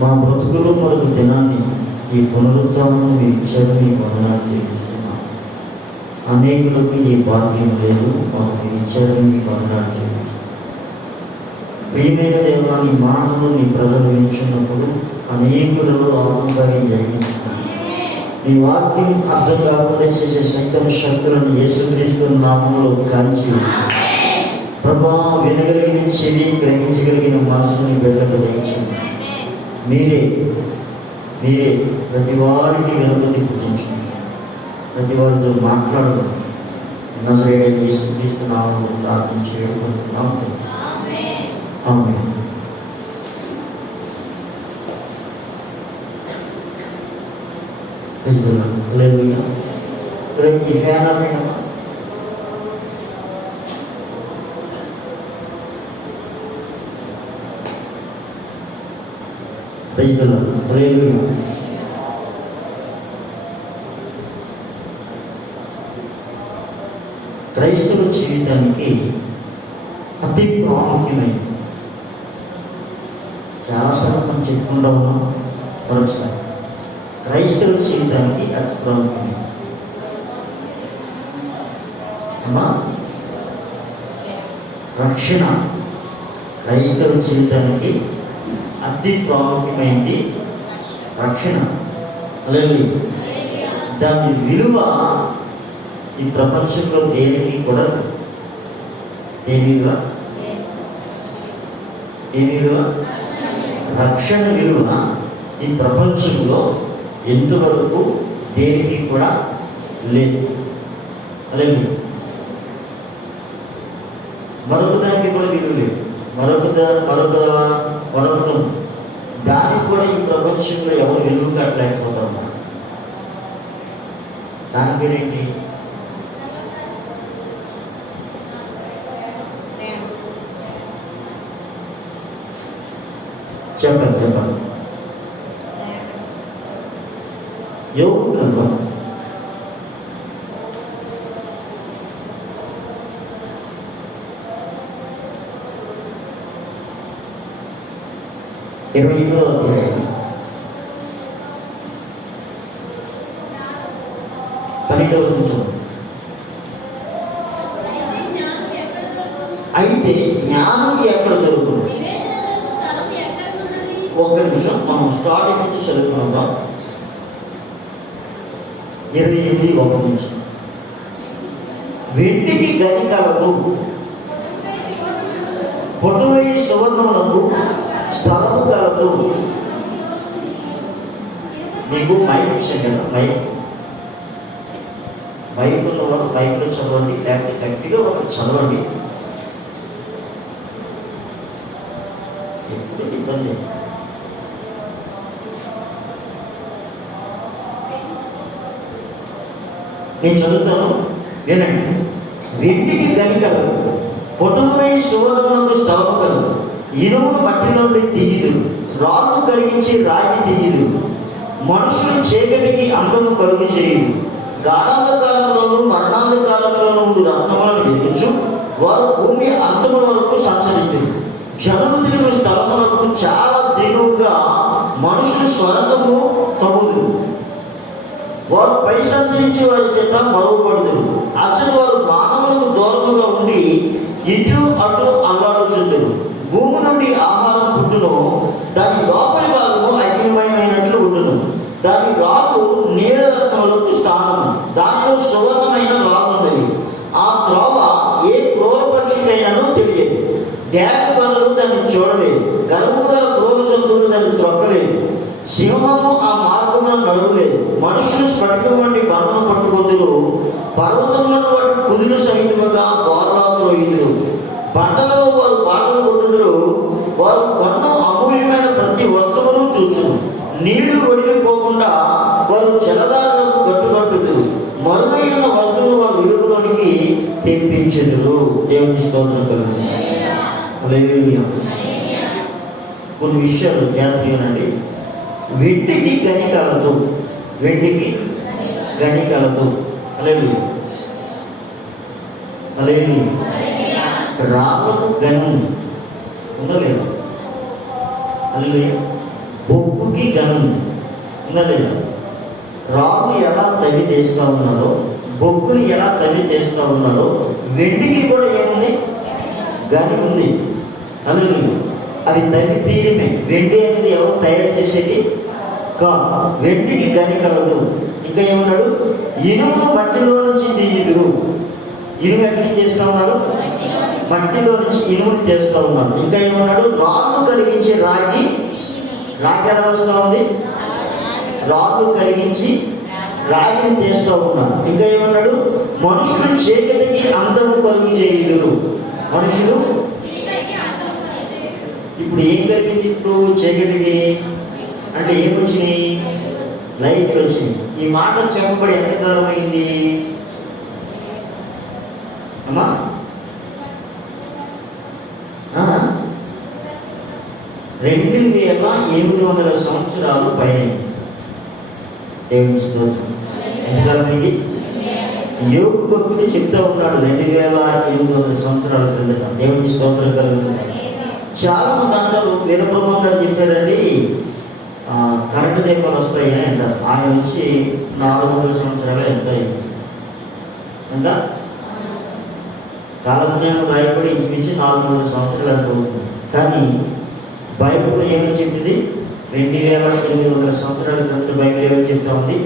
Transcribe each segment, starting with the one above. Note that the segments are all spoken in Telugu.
మా బ్రతుకులో మరొక దినాన్ని ఈ పునరుద్ధానం మీరు ఇచ్చారు, మీ వందనాలు చెల్లిస్తున్నాం. అనేకులకు ఈ భాగ్యం లేదు, మాకు మీరు ఇచ్చారు, మీ వందనాలు చెల్లిస్తున్నాం. ప్రియమైన దేవా, నీ మాటలు నీ ప్రజలు వింటున్నప్పుడు అనేకులలో ఆత్మకార్యం జరిగించుకున్నాం. నీ వాక్యం అర్థం కాకుండా చేసే సైతం శక్తులను యేసుక్రీస్తు నామములో కాల్చి ప్రభా, వినగలిగిన చెవి, గ్రహించగలిగిన మనసుని బిడ్డకు దయచేయండి. మీరే ప్రతి వారిని వెనుకటి పుట్టించండి, ప్రతి వారితో మాట్లాడడం నజరేయుడైన యేసుక్రీస్తు నామములో ప్రార్థించి వేడుకుంటున్నాం. ఆమేన్. హల్లెలూయా. ఈ ఫ్యాన్ ఆపేయమ్మా. Praise the Lord. హల్లెలూయా. క్రైస్తవ జీవితానికి అతి ప్రాముఖ్యమైనది. చాలాసార్లు మనం చెప్పుకుంటా ఉన్నాం, మరొకసారి క్రైస్తవ జీవితానికి అతి ప్రాముఖ్యమైనది. అమ్మా, రక్షణ క్రైస్తవ జీవితానికి అతి ప్రాముఖ్యమైనది. రక్షణ హల్లెలూయా. దాని విలువ ఈ ప్రపంచంలో దేనికి కూడా రక్షణ విలువ ఈ ప్రపంచంలో ఎంతవరకు దేనికి కూడా లేదు. హల్లెలూయా. మరొక దానికి కూడా విలువ లేదు. మరొకటి దానికి కూడా ఈ ప్రపంచంలో ఎవరు విలువ కట్టలేకపోతా ఉన్నారు. దాని పేరేంటి? చెప్పండి. ఎవరు? ఇరవై 25వ అధ్యాయం 12వ వచనం. అయితే జ్ఞానం ఎక్కడ దొరుకుతుంది? ఒక్క నిమిషం, మనం స్టార్టింగ్ నుంచి చదువుకున్నాం. 28:1. వెండికి గని కలదు, పొటవై సువర్ణములకు స్థలము కలదు. నీకు మైక్ ఇచ్చాను కదా, మైక్ ఉన్నవారు మైక్లో చదవండి, లేకపోతే గట్టిగా ఒకరు చదవండి. ఎప్పుడు ఇబ్బంది. నేను చదువుతాను, వినండి. వెండికి గని కలదు, పొటముపై సువర్ణములకు స్థలము కలదు. ఇనుమును మట్టి నుండి తీయదు, రాళ్ళు కరిగించి రాగి తీయదు. మనుషులు చీకటికి అంతము కలుగు చేయదు. గాఢాల కాలంలోనూ మరణాల కాలంలోనూ ఉండు రత్నములను వెతుచు వారు భూమి అంతముల వరకు సంచరించారు. జనము తిరుగు స్థలములకు చాలా దిగువగా మనుషులు స్వర్గము తగుదు. వారు పై సంచరించి వారి చేత మరువబడదు. అసలు వారు మానవులకు దూరముగా ఉండి ఇటు అటు అల్లాడుచుందరు. భూమి నుండి ఆహారం పుట్టును, దాని లోపలి భాగము అగ్నిమయమైనట్లు ఉండును. దాని రాళ్ళు నీలరత్నములకు స్థానము, దానిలో సువర్ణమైన రాళ్ళున్నవి. ఆ త్రోవ ఏ క్రూర పక్షికైనాను తెలియదు. డేగ కన్నులు దాన్ని చూడలేదు, గర్భము గల క్రూర జంతువులు దాన్ని త్రొక్కలేదు. సింహము ఆ మార్గమును నడవలేదు. మనుషులు స్ఫటికం వంటి బంధను పట్టుకొందురు, పర్వతములను వాటి కుదులు సహితముగా వారాతులు ఇదురు. పంటలలో వారు పాటలు కొట్టుదురు, వారు కన్ను అమూల్యమైన ప్రతి వస్తువును చూచును. నీళ్లు వడిలిపోకుండా వారు జలధారలకు గట్టుకట్టుదురు. మరుగైన వస్తువులు వారు వెలుగులోనికి తెప్పించుదురు. దేవుని స్తోత్రం కలుగుతుంది. హల్లెలూయా. కొన్ని విషయాలు జ్ఞాపకం. వెండికి గని కలదు, వెండికి గని కలదు. హల్లెలూయా. హల్లెలూయా. రాళ్ళకు గని ఉండలేదు. హల్లెలూయా. బొగ్గుకి గనుంది ఉన్నది. రాళ్ళు ఎలా తవ్వి తీస్తూ ఉన్నారో, బొగ్గుని ఎలా తవ్వి తీస్తూ ఉన్నారో, వెండికి కూడా ఏముంది? గని ఉంది. అందులో అది తవ్వి తీయడమే. వెండి అనేది ఎవరు తయారు చేసేది కాదు. వెండికి గని కలదు. ఇంకా ఏమన్నాడు? ఇనుమును మట్టిలో నుంచి తీయుదురు. ఇనుము ఎక్కడి నుంచి చేస్తూ ఉన్నారు? మట్టిలో నుంచి ఇనుముని చేస్తూ ఉన్నారు. ఇంకా ఏమన్నాడు? రాళ్ళు కరిగించే రాగి ఎలా వస్తూ ఉంది? రాళ్ళు కరిగించి రాగిని చేస్తూ ఉన్నారు. ఇంకా ఏమన్నాడు? మనుషులు చీకటికి అందము కలుగు చేయుదురు. మనుషులు ఇప్పుడు ఏం కలిగింది? ఇప్పుడు చీకటికి అంటే ఏమొచ్చినాయి? లైట్లు వచ్చినాయి. ఈ మాట చెప్పబడి ఎంత కాలం అయింది అమ్మా? 2800 సంవత్సరాలు పైన. దేవుని స్తోత్రం. ఎంతకాలం అయింది? యోగు భక్తుడు చెప్తా ఉన్నాడు 2800 సంవత్సరాల క్రిందట. దేవుని స్తోత్రం కలుగుతుంది. చాలా మంది అంటారు, వీరబ్రహ్మ గారు చెప్పారండి కరెంటు దీపాలు వస్తాయి అని అంటారు. ఆయన వచ్చి 400 సంవత్సరాలు ఎంత అయింది? ఎంత కాలజ్ఞానం రాయబడి ఇంచుమించి 400 సంవత్సరాలు ఎంత అవుతుంది. కానీ బైబిల్ ఏమని చెప్పింది? 2800 సంవత్సరాల క్రింద బైబిల్ ఏమని చెప్తా ఉంది?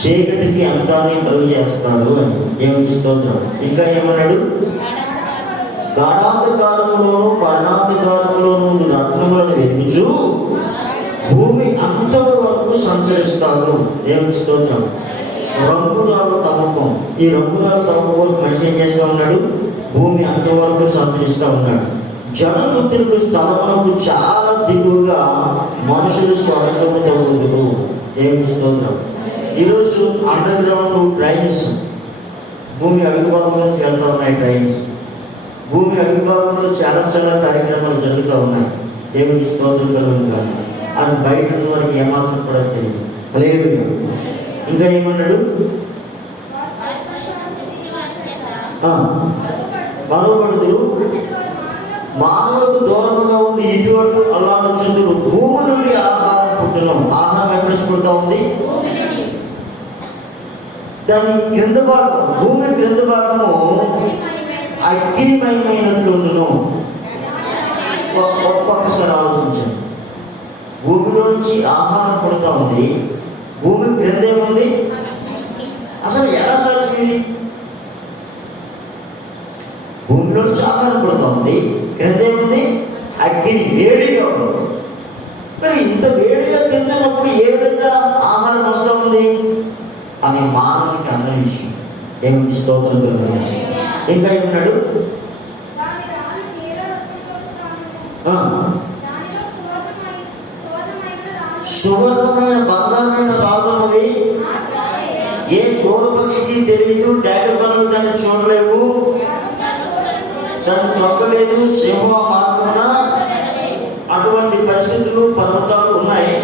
చీకటికి అంతాన్ని కలుగు చేస్తారు అని. దేవుని స్తోత్రం. ఇంకా ఏమన్నాడు? గాఢాంధకారములోను పర్ణాంధకారములోను రత్నములను వెతుకుచు భూమి అంతం వరకు సంచరిస్తారు. దేవుని స్తోత్రం. రంగురాలు తమ్మకం. ఈ రంగురాలు తమ్మకం మనిషి ఏం చేస్తూ ఉన్నాడు? భూమి అంతం వరకు సంచరిస్తూ ఉన్నాడు. జనవృత్తులకు స్థలములకు చాలా దిగువగా మనుషులు స్వర్గము తగ్గుదురు. దేవుని స్తోత్రం. ఈరోజు అండర్ గ్రౌండ్ ట్రైన్స్ భూమి అడుగు భాగంలో వెళ్తూ ఉన్నాయి. ట్రైన్స్ భూమి అడుగు భాగంలో చాలా కార్యక్రమాలు జరుగుతూ ఉన్నాయి. దేవుని స్తోత్రం కలుగును కాదు. అది బయట ఉన్న వారికి ఏమాత్రం కూడా తెలియదు. లేదు. ఇంకా ఏమన్నాడు? మరోపడుదురు, మానవులకు దూరముగా ఉంది, ఇటువంటి అల్లాడుచుందురు. భూమి నుండి ఆహారం పుట్టును. ఆహారం ఎక్కడి నుంచి పుడతా ఉంది? దాని క్రింద భాగం, భూమి క్రింద భాగము అగ్నిమయమైనట్లుండును. ఒక్కొక్కసారి ఆలోచించండి. భూమిలో నుంచి ఆహారం పుడతా ఉంది, భూమి క్రింద ఏముంది? అసలు ఎలా సాధ్యమైంది? భూమిలో నుంచి ఆహారం పుడతా ఉంది, క్రింద ఏముంది? అగ్ని, వేడిగా ఉంది. మరి ఇంత వేడిగా తింటున్నప్పుడు ఏ విధంగా ఆహారం వస్తూ ఉంది? అది మానవునికి అందరి విషయం. దేవునికి స్తోత్రం కలుగును. ఇంకా ఏమన్నాడు? సువర్ణమైన బంగారమైన రాళ్ళన్నది ఏ క్రూర పక్షికి తెలియదు. డేగ కనులు దాన్ని చూడలేవు, దాన్ని తొక్కలేదు. సింహ మార్గమున అటువంటి పరిస్థితులు పర్వతాలు ఉన్నాయి.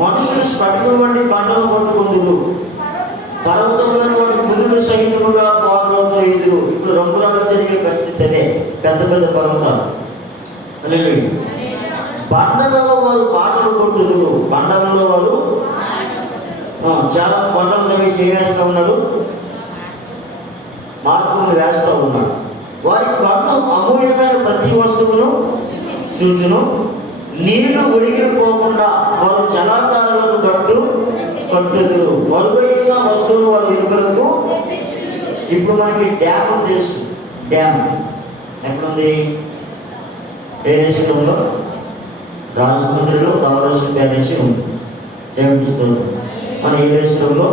మనుషులు స్ఫటికం వంటి పంటలు పట్టుకుందురు. పర్వతంలోని వాటి కుదురు సహితముగా పార్వతో ఎదురు. ఇప్పుడు రంగురాలు జరిగే పరిస్థితి అదే. పెద్ద పెద్ద పర్వతాలు. బండలలో వారు పాటలు కొట్టుదురు. బండలలో వారు చాలా కొండలు వేసి వేస్తూ ఉన్నారు, మార్పులు వేస్తూ ఉన్నారు. వారి కన్ను అమూల్యమైన ప్రతి వస్తువును చూచును. నీళ్లు ఒడిగిపోకుండా వారు జలాధారాలను కట్టుదురు. వరుగైన వస్తువులు వారి వెలుగులకు. ఇప్పుడు మనకి డ్యామ్ తెలుసు. డ్యామ్ ఎక్కడుంది? పేరేశ్వరంలో, రాజమండ్రిలో ధవళేశ్వరం పేరేసి ఉంది. దేవుని మన ఏలేశ్వరంలో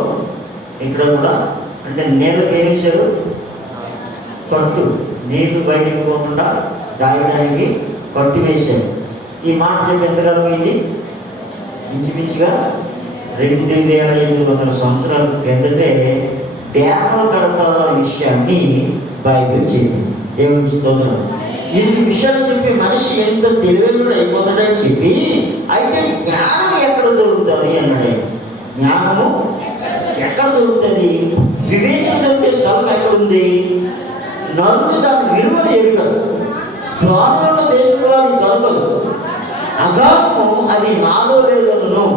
ఇక్కడ కూడా అంటే నీళ్ళకి ఏం చేశారు? కట్టు, నీళ్లు బయటకు పోకుండా దాయడానికి కట్టు వేశారు. ఈ మాట చెప్పి ఎంతకాలం అయింది? ఇంచుమించుగా 2800 సంవత్సరాల క్రిందటే డ్యాములు కడతాల విషయాన్ని బైబిల్ చెప్పింది. దేవుని స్తోత్రం. ఇన్ని విషయాలు చెప్పి మనిషి ఎంత తెలివైన అయిపోతాడని చెప్పి, అయితే జ్ఞానం ఎక్కడ దొరుకుతుంది అన్నాడు. జ్ఞానము ఎక్కడ దొరుకుతుంది? వివేచన దొరికే స్థలం ఎక్కడుంది? నరుడు దాని విలువలు ఎరుగరు. ప్రాణుల దేశంలో అది దొరకదు. అగాధము అది నాలో లేదను,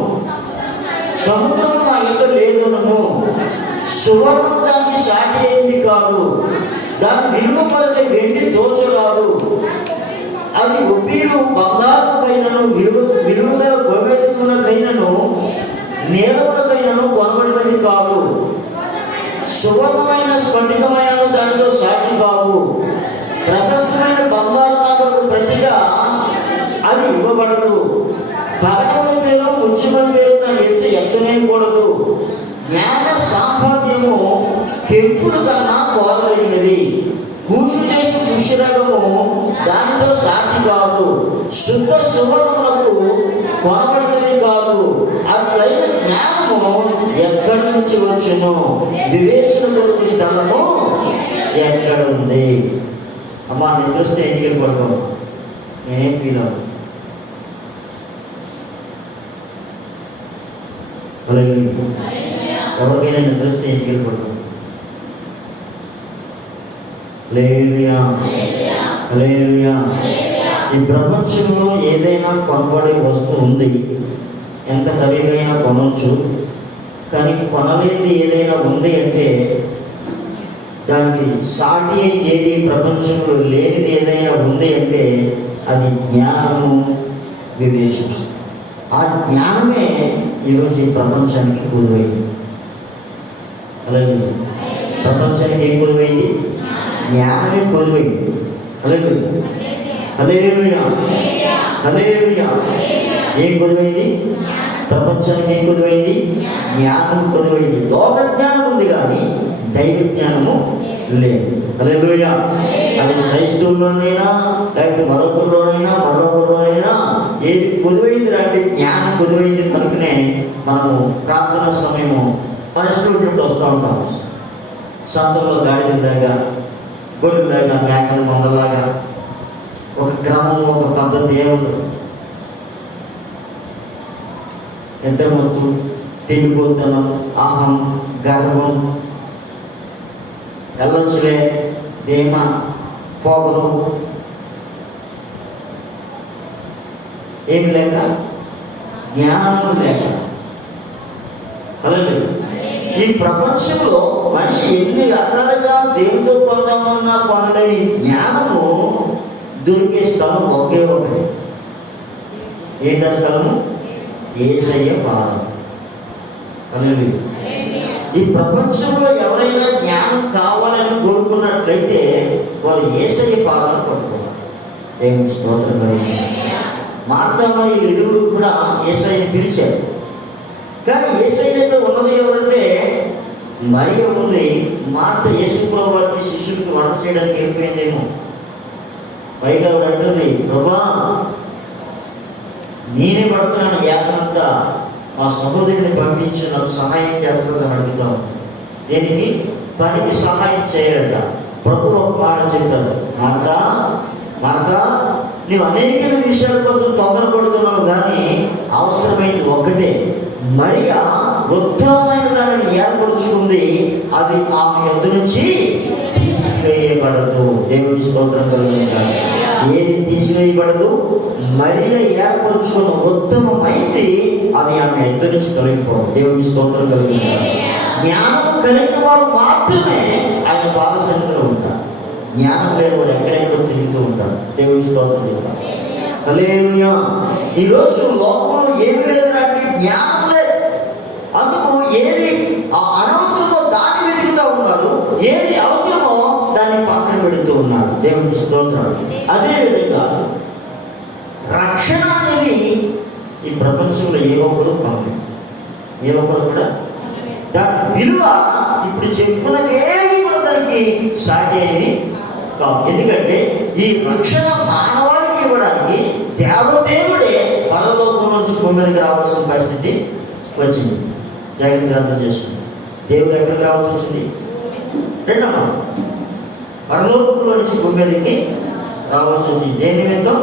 సముద్రము నా యొక్క లేదను, సువర్ణము దానికి సాటి అయింది కాదు, దాని విలువపడితే వెండి తోచరాదు, అది ఒప్పీలు బంగారుకైనను విలువగల గోమేదమునకైనను నీలమునకైనను కొనబడినది కాదు, సువర్ణమైన స్ఫటికమైన దానితో సాటి కావు, ప్రశస్తమైన బంగారు నగలకు ప్రతిగా అది ఇవ్వబడదు, పగటముల పేరు ముచ్చుమల పేరు నా ఎత్తు ఎత్తనేకూడదు, జ్ఞాన సాంభావ్యము పెంపుల కన్నా కోరదగినది, కూషు చేసి పుష్యరగము దానితో సాటి కాదు, శుద్ధ సువర్ణములకు కొనబడినది కాదు, అట్లయిన జ్ఞానము ఎక్కడి నుంచి వచ్చును, వివేచన కొరకు స్థలము ఎక్కడ ఉంది. అమ్మా నిద్రస్తే ఎన్నికలు పడతాం, నేనేం ఫీల్ అవ్వను. ఎవరికైనా నిద్రస్తే ఎన్నికలు పడతాం. హల్లెలూయా, హల్లెలూయా. ఈ ప్రపంచంలో ఏదైనా కొనబడే వస్తువు ఉంది, ఎంత ఖరీదైనా కొనవచ్చు. కానీ కొనలేనిది ఏదైనా ఉంది అంటే దానికి సాటి ఏది ప్రపంచంలో లేనిది ఏదైనా ఉంది అంటే అది జ్ఞానము, వివేచన. ఆ జ్ఞానమే ఈరోజు ఈ ప్రపంచానికి పొదువైంది. అలాగే ప్రపంచానికి ఏం పొదువైంది? జ్ఞానమే పొదువైంది. అలాగే హల్లెలూయా, హల్లెలూయా. ఏం పొదువైంది? ప్రపంచానికి ఏం పొదువైంది? జ్ఞానం పొదువైంది. లోక జ్ఞానం ఉంది కానీ దైవ జ్ఞానము లేదు. హల్లెలూయా. అది క్రైస్తవుల్లోనైనా లేకపోతే మరొకరిలోనైనా ఏది పొదువైంది అంటే జ్ఞానం పొదువైంది. కనుకనే మనము ప్రార్థన సమయము మన స్టూడెంట్ వస్తూ ఉంటాం. సంతంలో గాడిదలాగా, గొర్రెలాగా, మేకల మందలాగా ఒక క్రమం, ఒక పద్ధతి ఏముండదు. ఎంతమంది తిండిపోతనం, అహం, గర్వం, వెళ్ళొచ్చులే, ధీమ, పోగలు ఏమి లేక, జ్ఞానము లేక. అలాగే ఈ ప్రపంచంలో మనిషి ఎన్ని రకాలుగా దేవుడితో పొందామన్నా పొందలేని జ్ఞానము దొరికే స్థలం ఒకే ఒకటి. ఏంటి ఆ స్థలము? యేసయ్య పాదం. అలాగే ఈ ప్రపంచంలో ఎవరైనా జ్ఞానం కావాలని కోరుకున్నట్లయితే వారు యేసయ్య పాదాలు పట్టుకోవాలి. దేవుని స్తోత్రం కలుగుతుంది. మార్తా మరి ఇరువురు కూడా యేసయ్యని పిలిచారు. కానీ యేసయ్య దగ్గర ఉన్నది ఎవరంటే మరియ ఉంది. మార్త యేసుప్రభు వారికి శిష్యుడికి వంట చేయడానికి వెళ్ళిపోయిందేమో. పైగా అంటుంది, ప్రభా నేనే పడుతున్నాను యాతనంతా, మా సహోదరిని పంపించి నాకు సహాయం చేస్తుందని అడుగుతాం. దీనికి పనికి సహాయం చేయాలంట. ప్రభు ఒక మాట చెప్పారు, మార్తా నీవు అనేక విషయాల కోసం తొందరపడుతున్నావు, కానీ అవసరమైంది ఒక్కటే. మరియ ఉత్తమమైన దానిని ఏర్పరుచుకుంది, అది ఆమె యొద్ద నుంచి తీసివేయబడదు. దేవుని స్తోత్రం కలుగుతుంది. ఏది తీసివేయబడదు? మరియ ఏర్పరుచుకున్న ఉత్తమమైంది అది ఆమె యొద్ద నుంచి తొలగిపోవడం. దేవుని స్తోత్రం కలుగుతుంది. జ్ఞానము కలిగిన వారు మాత్రమే ఆయన పాద సన్నిధిలో ఉంటారు. జ్ఞానం లేని వారు ఎక్కడెక్కడో తిరుగుతూ ఉంటారు. దేవుని స్తోత్రం చెప్తారు. హల్లెలూయా. ఈరోజు లోకంలో ఏమి లేదంటే జ్ఞానం లేదు. అందుకు ఏది అనవసరమో దాన్ని వెతుకుతూ ఉన్నారు, ఏది అవసరమో దాన్ని పక్కన పెడుతూ ఉన్నారు. దేవుని స్తోత్రం. అదేవిధంగా రక్షణ అనేది ఈ ప్రపంచంలో ఏ ఒక్కరు పొందలేదు. ఏ ఒక్కరు కూడా దాని విలువ ఇప్పుడు చెప్పుకున్నదేది కూడా దానికి సాటి అనేది కాదు. ఎందుకంటే ఈ రక్షణ మానవాళికి ఇవ్వడానికి దేవదేవుడే పరలోకం నుంచి భూమికి రావాల్సిన పరిస్థితి వచ్చింది. జాగ్రత్తగా అర్థం చేసుకుంది. దేవుడు ఎక్కడికి రావాల్సి వచ్చింది? రెండవ పరలోకంలో నుంచి భూమికి రావాల్సి వచ్చింది. దేని నిమిత్తం?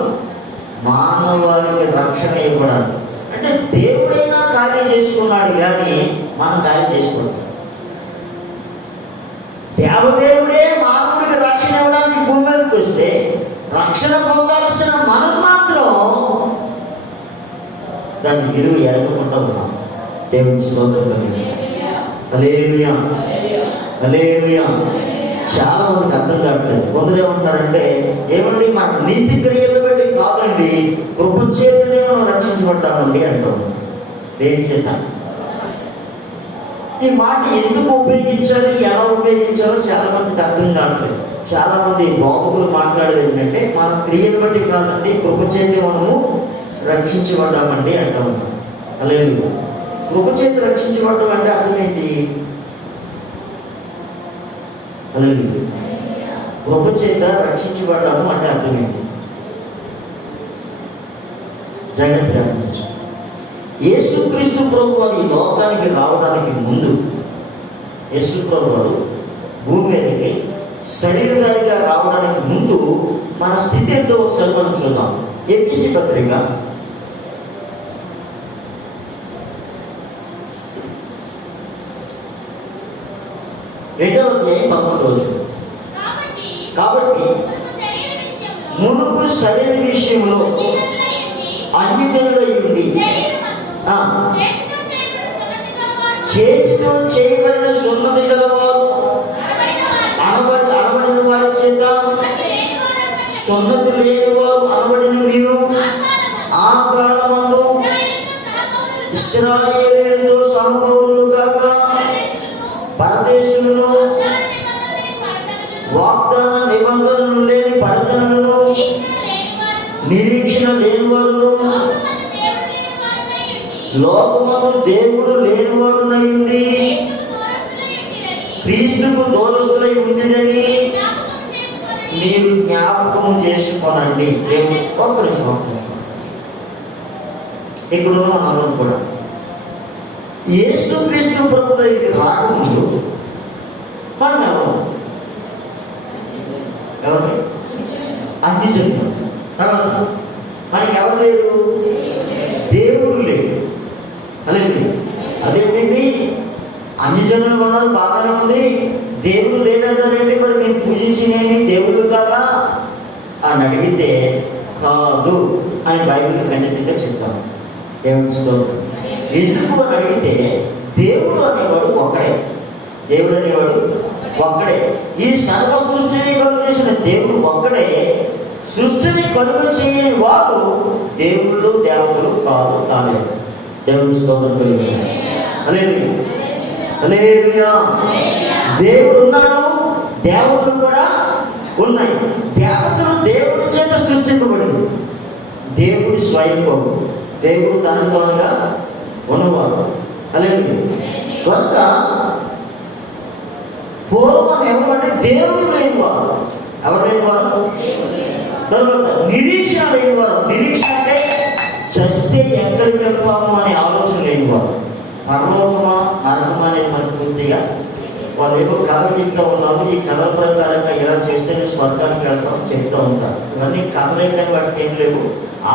మానవాళికి రక్షణ ఇవ్వడానికి. అంటే దేవుడైనా కార్యం చేసుకున్నాడు కానీ మనం కార్యం చేసుకోవడం. దేవదేవుడే మానవుడికి రక్షణ ఇవ్వడానికి భూమి మీదకి వస్తే రక్షణ పొందాల్సిన మనం మాత్రం దాని విలువ ఎరగకుండా ఉన్నాం. దేవుని స్తోత్రం కలిగి హల్లెలూయా హల్లెలూయా. చాలా మందికి అర్థం కావట్లేదు. కొందరు ఏమంటారంటే, ఏమండి మన నీతి క్రియలు బట్టి కాదండి, కృప చేతనే మనం రక్షించబడ్డామండి అంటాం. దేని చేత? ఈ మాట ఎందుకు ఉపయోగించాలి, ఎలా ఉపయోగించాలో చాలా మందికి అర్థం కావట్లేదు. చాలా మంది బోధకులు మాట్లాడేది ఏంటంటే, మన క్రియలు బట్టి కాదండి, కృప చేతి మనము రక్షించబడ్డామండి అంటాం. హల్లెలూయా. కృప చేతి రక్షించబడ్డం అంటే అర్థం ఏంటి? హల్లెలూయా. కృప చేత రక్షించబడ్డాము అంటే అర్థం ఏంటి? జాగ్రత్తగా గమనించండి. యేసుక్రీస్తు ప్రభు వారు ఈ లోకానికి రావడానికి ముందు, యేసు ప్రభు వారు భూమి మీదకి శరీరధారిగా రావడానికి ముందు మన స్థితి ఏంటో ఒకసారి మనం చూద్దాం. ఎఫెసీ పత్రిక 2:11. కాబట్టి మునుపు శరీర విషయంలో అన్యజనులై ఉండి చేతితో చేయబడిన సున్నతి గలవారు అనబడిన వారి చేత సున్నతి లేని వారు అనబడిన మీరు ఆ కాలమందు ఇశ్రాయేలీయులతో సహపౌరులు కాక పరదేశులను, వాగ్దాన నిబంధనలు లేని పరిజనులను, నిరీక్షణ లేని వారు, లోకమందు దేవుడు లేని వారునై ఉండి క్రీస్తుకు దూరస్తులై ఉండిరని మీరు జ్ఞాపకము చేసుకోనండి. ఒక్క నిమిషం. ఇక్కడ ఉన్న మనం కూడా యేసుక్రీస్తు ప్రభు దగ్గరికి రాకముందు మనం ఎవరు? అన్యజనులు. తర్వాత మనకి ఎవరు లేరు? దేవుడు లేడు. అదేంటండి, అన్యజనులు ఉన్నారు బాగానే ఉంది, దేవుడు లేడంటారండి, మరి నేను పూజించినేమి దేవుడు కాదా అని అడిగితే కాదు అని బైబిల్ ఖండితంగా చెప్తాను. దేవుని స్తోత్రం. ఎందుకు అని అడిగితే, దేవుడు అనేవాడు ఒక్కడే. దేవుడు అనేవాడు ఒక్కడే. ఈ సర్వ సృష్టిని కలుగు చేసిన దేవుడు ఒక్కడే. సృష్టిని కలుగు చేయని వారు దేవుళ్ళు దేవతలు కాలేదు. దేవుని స్తోత్రం కలిగి హల్లెలూయా. దేవుడు ఉన్నాడు, దేవతలు కూడా ఉన్నాయి. దేవతలు దేవుడి చేత సృష్టింపబడింది. దేవుడు స్వయంభువు, దేవుడు తనకు తానుగా ఉన్నవాడు. హల్లెలూయా. కనుక పూర్వం ఎవరంటే దేవుడు లేనివారు. ఎవరు లేనివారు? తర్వాత నిరీక్షణ లేనివారు. నిరీక్షణ అంటే చస్తే ఎక్కడికి వెళ్తాము అనే ఆలోచన లేనివారు. పరలోకమా నరకమా అనేది మనకు పూర్తిగా వాళ్ళు ఏమో కథ చెప్తూ ఉన్నారు. ఈ కథ ప్రకారంగా ఇలా చేస్తే నేను స్వర్గానికి వెళ్తాం చెప్తూ ఉంటారు. ఇవన్నీ కథలే కానీ వాటికి ఏం లేవు,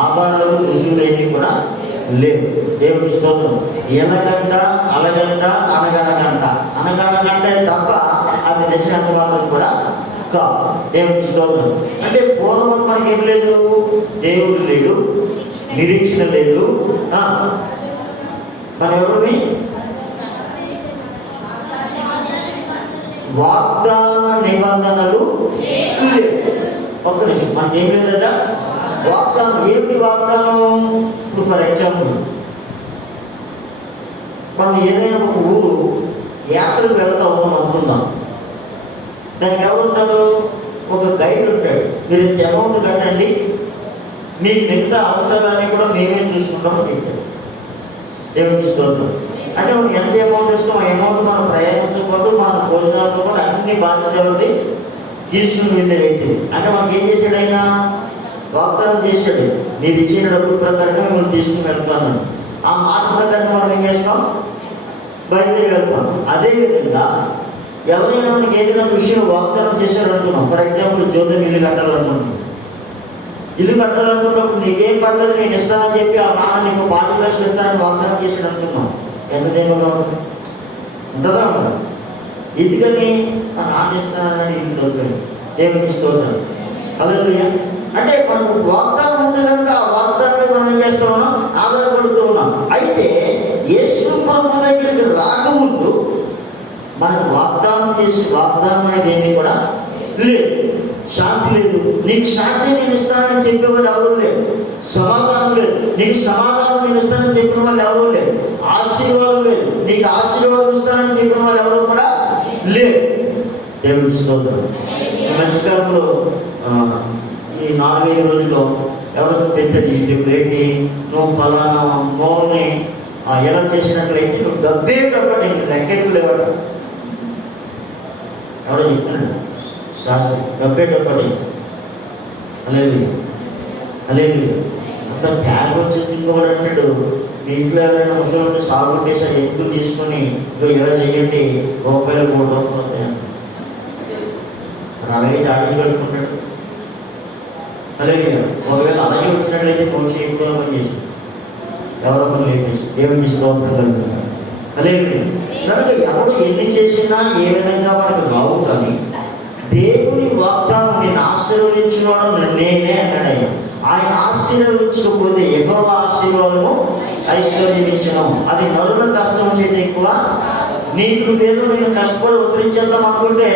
ఆధారాలు రుజువులు ఏమీ కూడా లేవు. దేవుని స్తోత్రం. ఎలాగంట అలాగంట అనగనగంట అనగనగంటే తప్ప అది నిజంగా మాత్రం కూడా కాదు. దేవుని స్తోత్రం. అంటే పూర్వం మనకి ఏం లేదు, దేవుడు లేడు, నిరీక్షణ లేదు. మన ఎవరిని వాగ్దాన నిబంధనలు లేవు. ఒక్క నిమిషం. మనకి ఏం లేదట వాగ్దానం. ఏమిటి వాగ్దానం? ఇప్పుడు ఫర్ ఎగ్జాంపుల్ మనం ఏదైనా ఒక ఊరు యాత్రకు వెళ్తా ఉన్నాం అనుకుందాం. దానికి ఎవరు ఉంటారు? ఒక గైడ్ ఉంటాడు. మీరు ఇంత అమౌంట్ కట్టండి, మీకు మిగతా అవసరాలన్నీ కూడా మేమే చూసుకుంటామని చెప్పాడు. దేవునికి స్తోత్రం. అంటే మనం ఎంత అమౌంట్ ఇస్తాం, ఆ అమౌంట్ మన ప్రయాణంతో పాటు మన భోజనాలతో పాటు అన్ని బాధ్యత ఎవరిది? తీసుకుని వెళ్ళే వ్యక్తి. అంటే మనకి ఏం చేశాడు? ఆయన వాగ్దానం చేశాడు, మీరు ఇచ్చిన డబ్బుల ప్రకారంగా మిమ్మల్ని తీసుకుని వెళ్తాను. ఆ మాట ప్రకారంగా మనం ఏం చేస్తాం? బయలుదేరి వెళ్తాం. అదేవిధంగా ఎవరైనా మనకి ఏదైనా విషయం వాగ్దానం చేశాడు అనుకున్నాం. ఫర్ ఎగ్జాంపుల్ జ్యోతి ఇల్లు కట్టాలనుకుంటున్నాం. ఇల్లు కట్టాలనుకున్నప్పుడు నీకేం పర్లేదు నేను ఇస్తానని చెప్పి ఆ నాన్న నీకు 5 లక్షలు ఇస్తానని వాగ్దానం చేశాడు అనుకున్నాం. ఎంత దేవుడు ఉంటుందా ఉండదా? ఎందుకని ఆ నాన్న ఇస్తానని ఇల్లు దొరికాడు. దేవునికి స్తోత్రం. హల్లెలూయా. అంటే మనకు వాగ్దానం ఉంది కనుక ఆ వాగ్దానం మనం ఏం చేస్తూ ఉన్నాం? ఆధారపడుతూ ఉన్నాం. ముందు మనకు వాగ్దానం అనేది ఏమీ కూడా లేదు. శాంతి లేదు. నీకు శాంతి నేను ఇస్తానని చెప్పేవాళ్ళు ఎవరు లేదు. సమాధానం లేదు. నీకు సమాధానం నేను ఇస్తానని చెప్పిన వాళ్ళు ఎవరు లేదు. ఆశీర్వాదం లేదు. నీకు ఆశీర్వాదం ఇస్తానని చెప్పిన వాళ్ళు ఎవరు కూడా లేదు. దేవుడి స్తోత్రం. ఈ మధ్యకాలంలో ఈ 4-5 రోజుల్లో ఎవరో పెట్టేది ఇప్పుడు ఏంటి, నువ్వు ఫలానా మోల్ని ఎలా చేసినట్లయితే నువ్వు డబ్బే డబ్బటి లెక్కలు లేవట. ఎవడో చెప్తున్నాడు శాస్త్రి, డబ్బే డబ్బటి. అలాగే అంత బ్యాగ్ వచ్చేసి ఇంకోటి అంటాడు, మీ ఇంట్లో ఎవరైనా ముసలి ఉంటే సాగు కొట్టేసి ఎత్తులు తీసుకొని ఇదో ఇలా చెయ్యండి, రూపాయలు 3 రూపాయలు వస్తాయండి. అలాగే దాడి కడుక్కుంటాడు. అలాగే ఒకవేళ అలాగే వచ్చినట్లయితే మనిషి ఎక్కువ పని చేసి ఎవరో పని లేపేసి దేవుడికి స్తోత్రం కలుగుతున్నారు. అలాగే కనుక ఎవరు ఎన్ని చేసినా ఏ విధంగా మనకు రావు. కానీ దేవుని వాగ్దానం నేను ఆశీర్వదించినవాడు నేనే అన్నాడయ్యా. ఆయన ఆశీర్వదించకపోతే యెహోవా ఆశీర్వాదము ఐశ్వర్యించను. అది నరుల కష్టం చేత ఎక్కువ. నీకు ఏదో నేను కష్టపడి ఉద్ధరించేద్దాం అనుకుంటే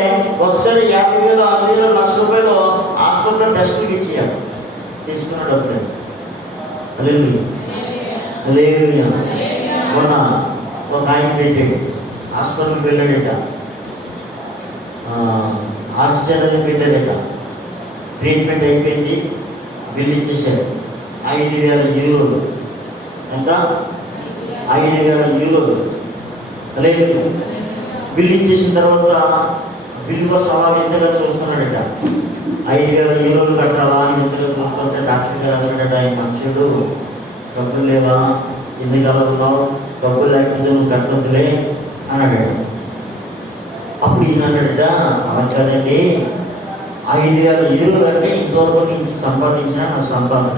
ఒకసారి 50,000, 60,000, 1,00,000 రూపాయలు హాస్పిటల్లో టెస్ట్కి ఇచ్చేయాలి. తెచ్చుకున్న డబ్బులు. హల్లెలూయా. మొన్న ఒక ఆయన పెట్టాడు, హాస్పిటల్కి వెళ్ళాడట, ఆక్సిజన్ అది పెట్టాడట. ట్రీట్మెంట్ అయిపోయింది, బిల్లు ఇచ్చేసాడు. 5,000 యూరోలు. ఎంత? 5,000 యూరోలు. లేదు, బిల్లు ఇచ్చేసిన తర్వాత బిల్లు కోసం అలా ఎంతగా చూస్తున్నాడట. 5,000 యూరోలు కట్టాలా అని ఎంతగా చూస్తుంటే డాక్టర్ గారు అన్నాడట, ఆయన మంచుడు, డబ్బులు లేవా, ఎందుకు అలా ఉన్నావు, డబ్బులు లేకపోతే నువ్వు కట్టొద్దులే అన్నాడు. అప్పుడు ఈయన అన్నాడట, అలా కాదండి, 5,000 యూరోలు అంటే ఇంతవరకు నుంచి సంపాదించిన నా సంపాదన.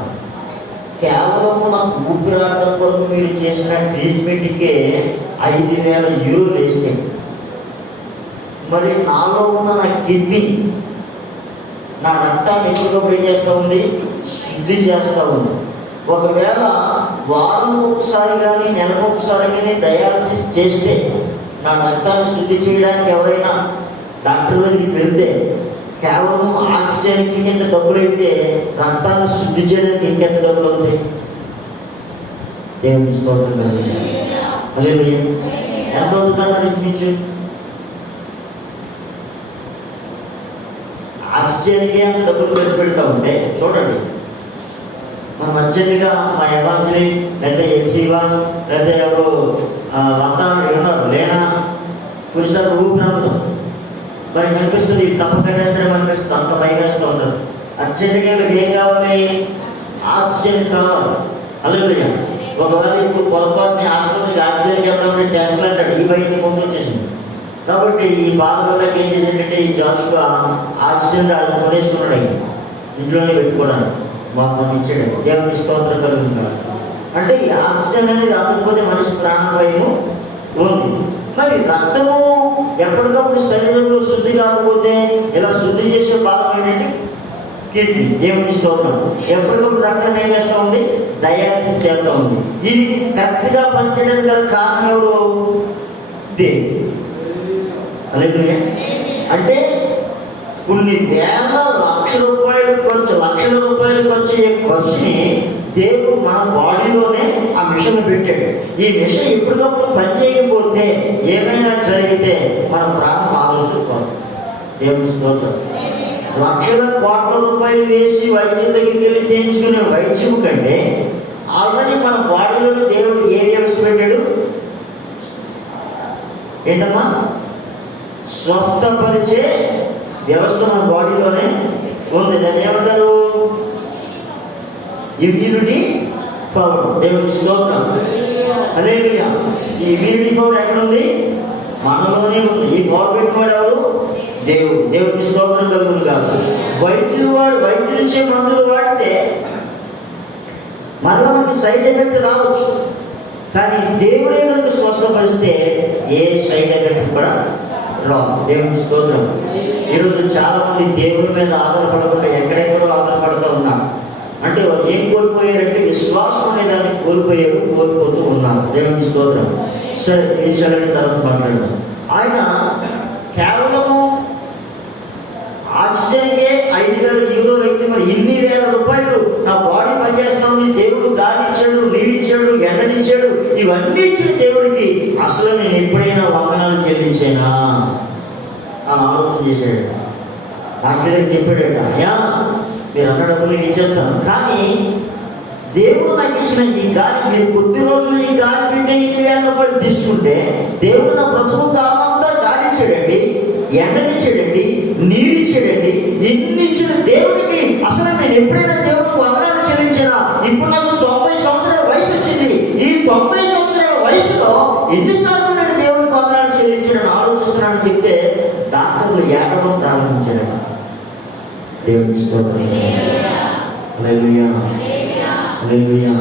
కేవలం నాకు ఊపిరాడడం కొరకు మీరు చేసిన ట్రీట్మెంట్కే 5,000 యూరోలు వేస్తే, మరి నాలో ఉన్న నా కిడ్నీ నా రక్తాన్ని ఎప్పటికప్పుడు ఏం చేస్తూ ఉంది, శుద్ధి చేస్తూ ఉంది. ఒకవేళ వారానికి ఒకసారి కానీ నెలకు ఒకసారి కానీ డయాలసిస్ చేస్తే నా రక్తాన్ని శుద్ధి చేయడానికి ఎవరైనా డాక్టర్ దగ్గరికి వెళ్తే కేవలం ఆక్సిజన్కి ఎంత డబ్బులు అయితే రక్తాన్ని శుద్ధి చేయడానికి ఇంకెంత డబ్బులు అవుతాయి? దేవుని స్తోత్రం కలుగుతుంది. హల్లెలూయా. ఎంత అవుతుందని అనిపించు. ఆక్సిజన్కి అంత డబ్బులు ఖర్చు పెడతా ఉంటే చూడండి, మన మధ్యగా మా యవాంజలి లేదా ఎఫ్సీవా లేదా ఎవరు వద్ద ఉన్నారు లేనా, కొన్నిసార్లు ఊపిరాదు మనకి అనిపిస్తుంది, తప్ప కట్టేస్తాడేమో అనిపిస్తుంది, అంత భయం వేస్తూ ఉంటారు. అర్జెంటుగా ఏం కావాలి? ఆక్సిజన్ కావాలి. హల్లెలూయా. ఒకవేళ ఇప్పుడు పొరపాటుని హాస్పిటల్కి ఆక్సిజన్ వెళ్దామంటే టెస్ట్లు అంటాడు, ఈ భయం ముందు వచ్చేసింది. కాబట్టి ఈ బాధలకు ఏం చేసేటంటే ఈ జాషువా ఆక్సిజన్ అది కొనేసుకున్నాడు, అయ్యి ఇంట్లోనే పెట్టుకోవడానికి మాకు ఇచ్చాడు. దేవుని స్తోత్రం కలుగుతున్నాడు. అంటే ఈ ఆక్సిజన్ అనేది రాకపోతే మనిషి ప్రాణభయం ఉంది. మరి రక్తము ఎప్పటికప్పుడు శరీరంలో శుద్ధి కాకపోతే ఇలా శుద్ధి చేసే భాగం ఏంటంటే కిడ్నీ. దేవుని స్తోత్రం. ఎప్పటికప్పుడు రక్తం ఏం చేస్తూ ఉంది, డయాలసిస్ చేస్తూ ఉంది. ఇది కరెక్ట్గా పనిచేయడానికి గల కారణం ఎవరు? దేవుడు. హల్లెలూయా. అంటే కొన్ని వేల లక్షల రూపాయలు ఖర్చు అయ్యే ఖర్చుని దేవుడు మన బాడీలోనే ఆ మిషన్ పెట్టాడు. ఈ మిషన్ ఎప్పటికప్పుడు పని చేయకపోతే ఏమైనా జరిగితే మన ప్రాణం ఆలోచిస్తాం. దేవుని స్తోత్రం. లక్షల కోట్ల రూపాయలు వేసి వైద్యుల దగ్గరికి వెళ్ళి చేయించుకునే వైద్యం కంటే ఆల్రెడీ మన బాడీలోనే దేవుడు ఏ వ్యవస్థ పెట్టాడు ఏంటమ్మా? స్వస్థపరిచే వ్యవస్థ మన బాడీలోనే ఉంది. దాన్ని ఏమంటారు? Immunity power. దేవుని స్తోత్రం. హల్లెలూయా. ఈ ఇమ్యూనిటీ పవర్ ఎక్కడ ఉంది? మనలోనే ఉంది. ఈ పవర్ పెట్టినవాడు ఎవరు? దేవుడు. దేవుని స్తోత్రం కలుగును కాదు. వైద్యులు ఇచ్చే మందులు వాడితే మళ్ళీ మనకి సైడ్ ఎఫెక్ట్ రావచ్చు, కానీ దేవుడే కనుక స్వస్థపరిస్తే ఏ సైడ్ ఎఫెక్ట్ కూడా రాదు. దేవుని స్తోత్రం. ఈరోజు చాలా మంది దేవుని మీద ఆధారపడకుండా ఎక్కడెక్కడో ఆధారపడుతూ ఉన్నారు. అంటే ఏం కోల్పోయారంటే విశ్వాసం అనే దాన్ని కోల్పోతూ ఉన్నారు. దేవుని స్తోత్రం. సరే ఈ విషయాలని తర్వాత మాట్లాడదాం. ఆయన కేవలము ఆక్సిజన్కే 5,000 యూరోలు అయితే మరి ఇన్ని వేల రూపాయలు నా బాడీ పనిచేస్తామని దేవుడు గాలి ఇచ్చాడు, నీరిచ్చాడు, ఎండనిచ్చాడు, ఇవన్నీ ఇచ్చిన దేవుడికి అసలు నేను ఎప్పుడైనా వందనాలు చెల్లించానా అని ఆలోచన చేశాడు. డాక్టర్ దగ్గర చెప్పాడట, అయ్యా మీరు అన్న డబ్బులు నేను ఇచ్చేస్తాను, కానీ దేవుడు నాకు ఇచ్చిన ఈ గాలి, మీరు కొద్ది రోజులు ఈ గాలి పెట్టే 5,000 రూపాయలు తీసుకుంటే దేవుడు నా బ్రతుకు కాలంతా గాలి ఇచ్చాడండి, ఎండనిచ్చాడండి, నీరిచ్చాడండి, ఇన్ని ఇచ్చిన దేవుడికి అసలు నేను ఎప్పుడైనా దేవుడికి వందనాలు చెల్లించినా? ఇప్పుడు నాకు 90 సంవత్సరాల వయసు వచ్చింది. ఈ 90 సంవత్సరాల వయసులో ఎన్నిసార్లు నేను దేవుడికి వందనాలు చెల్లించాడని ఆలోచిస్తున్నానని చెప్తే డాక్టర్లు ఏడవడం ప్రారంభించారట. దేవుడికి స్తోత్రం. హల్లెలూయా, హల్లెలూయా.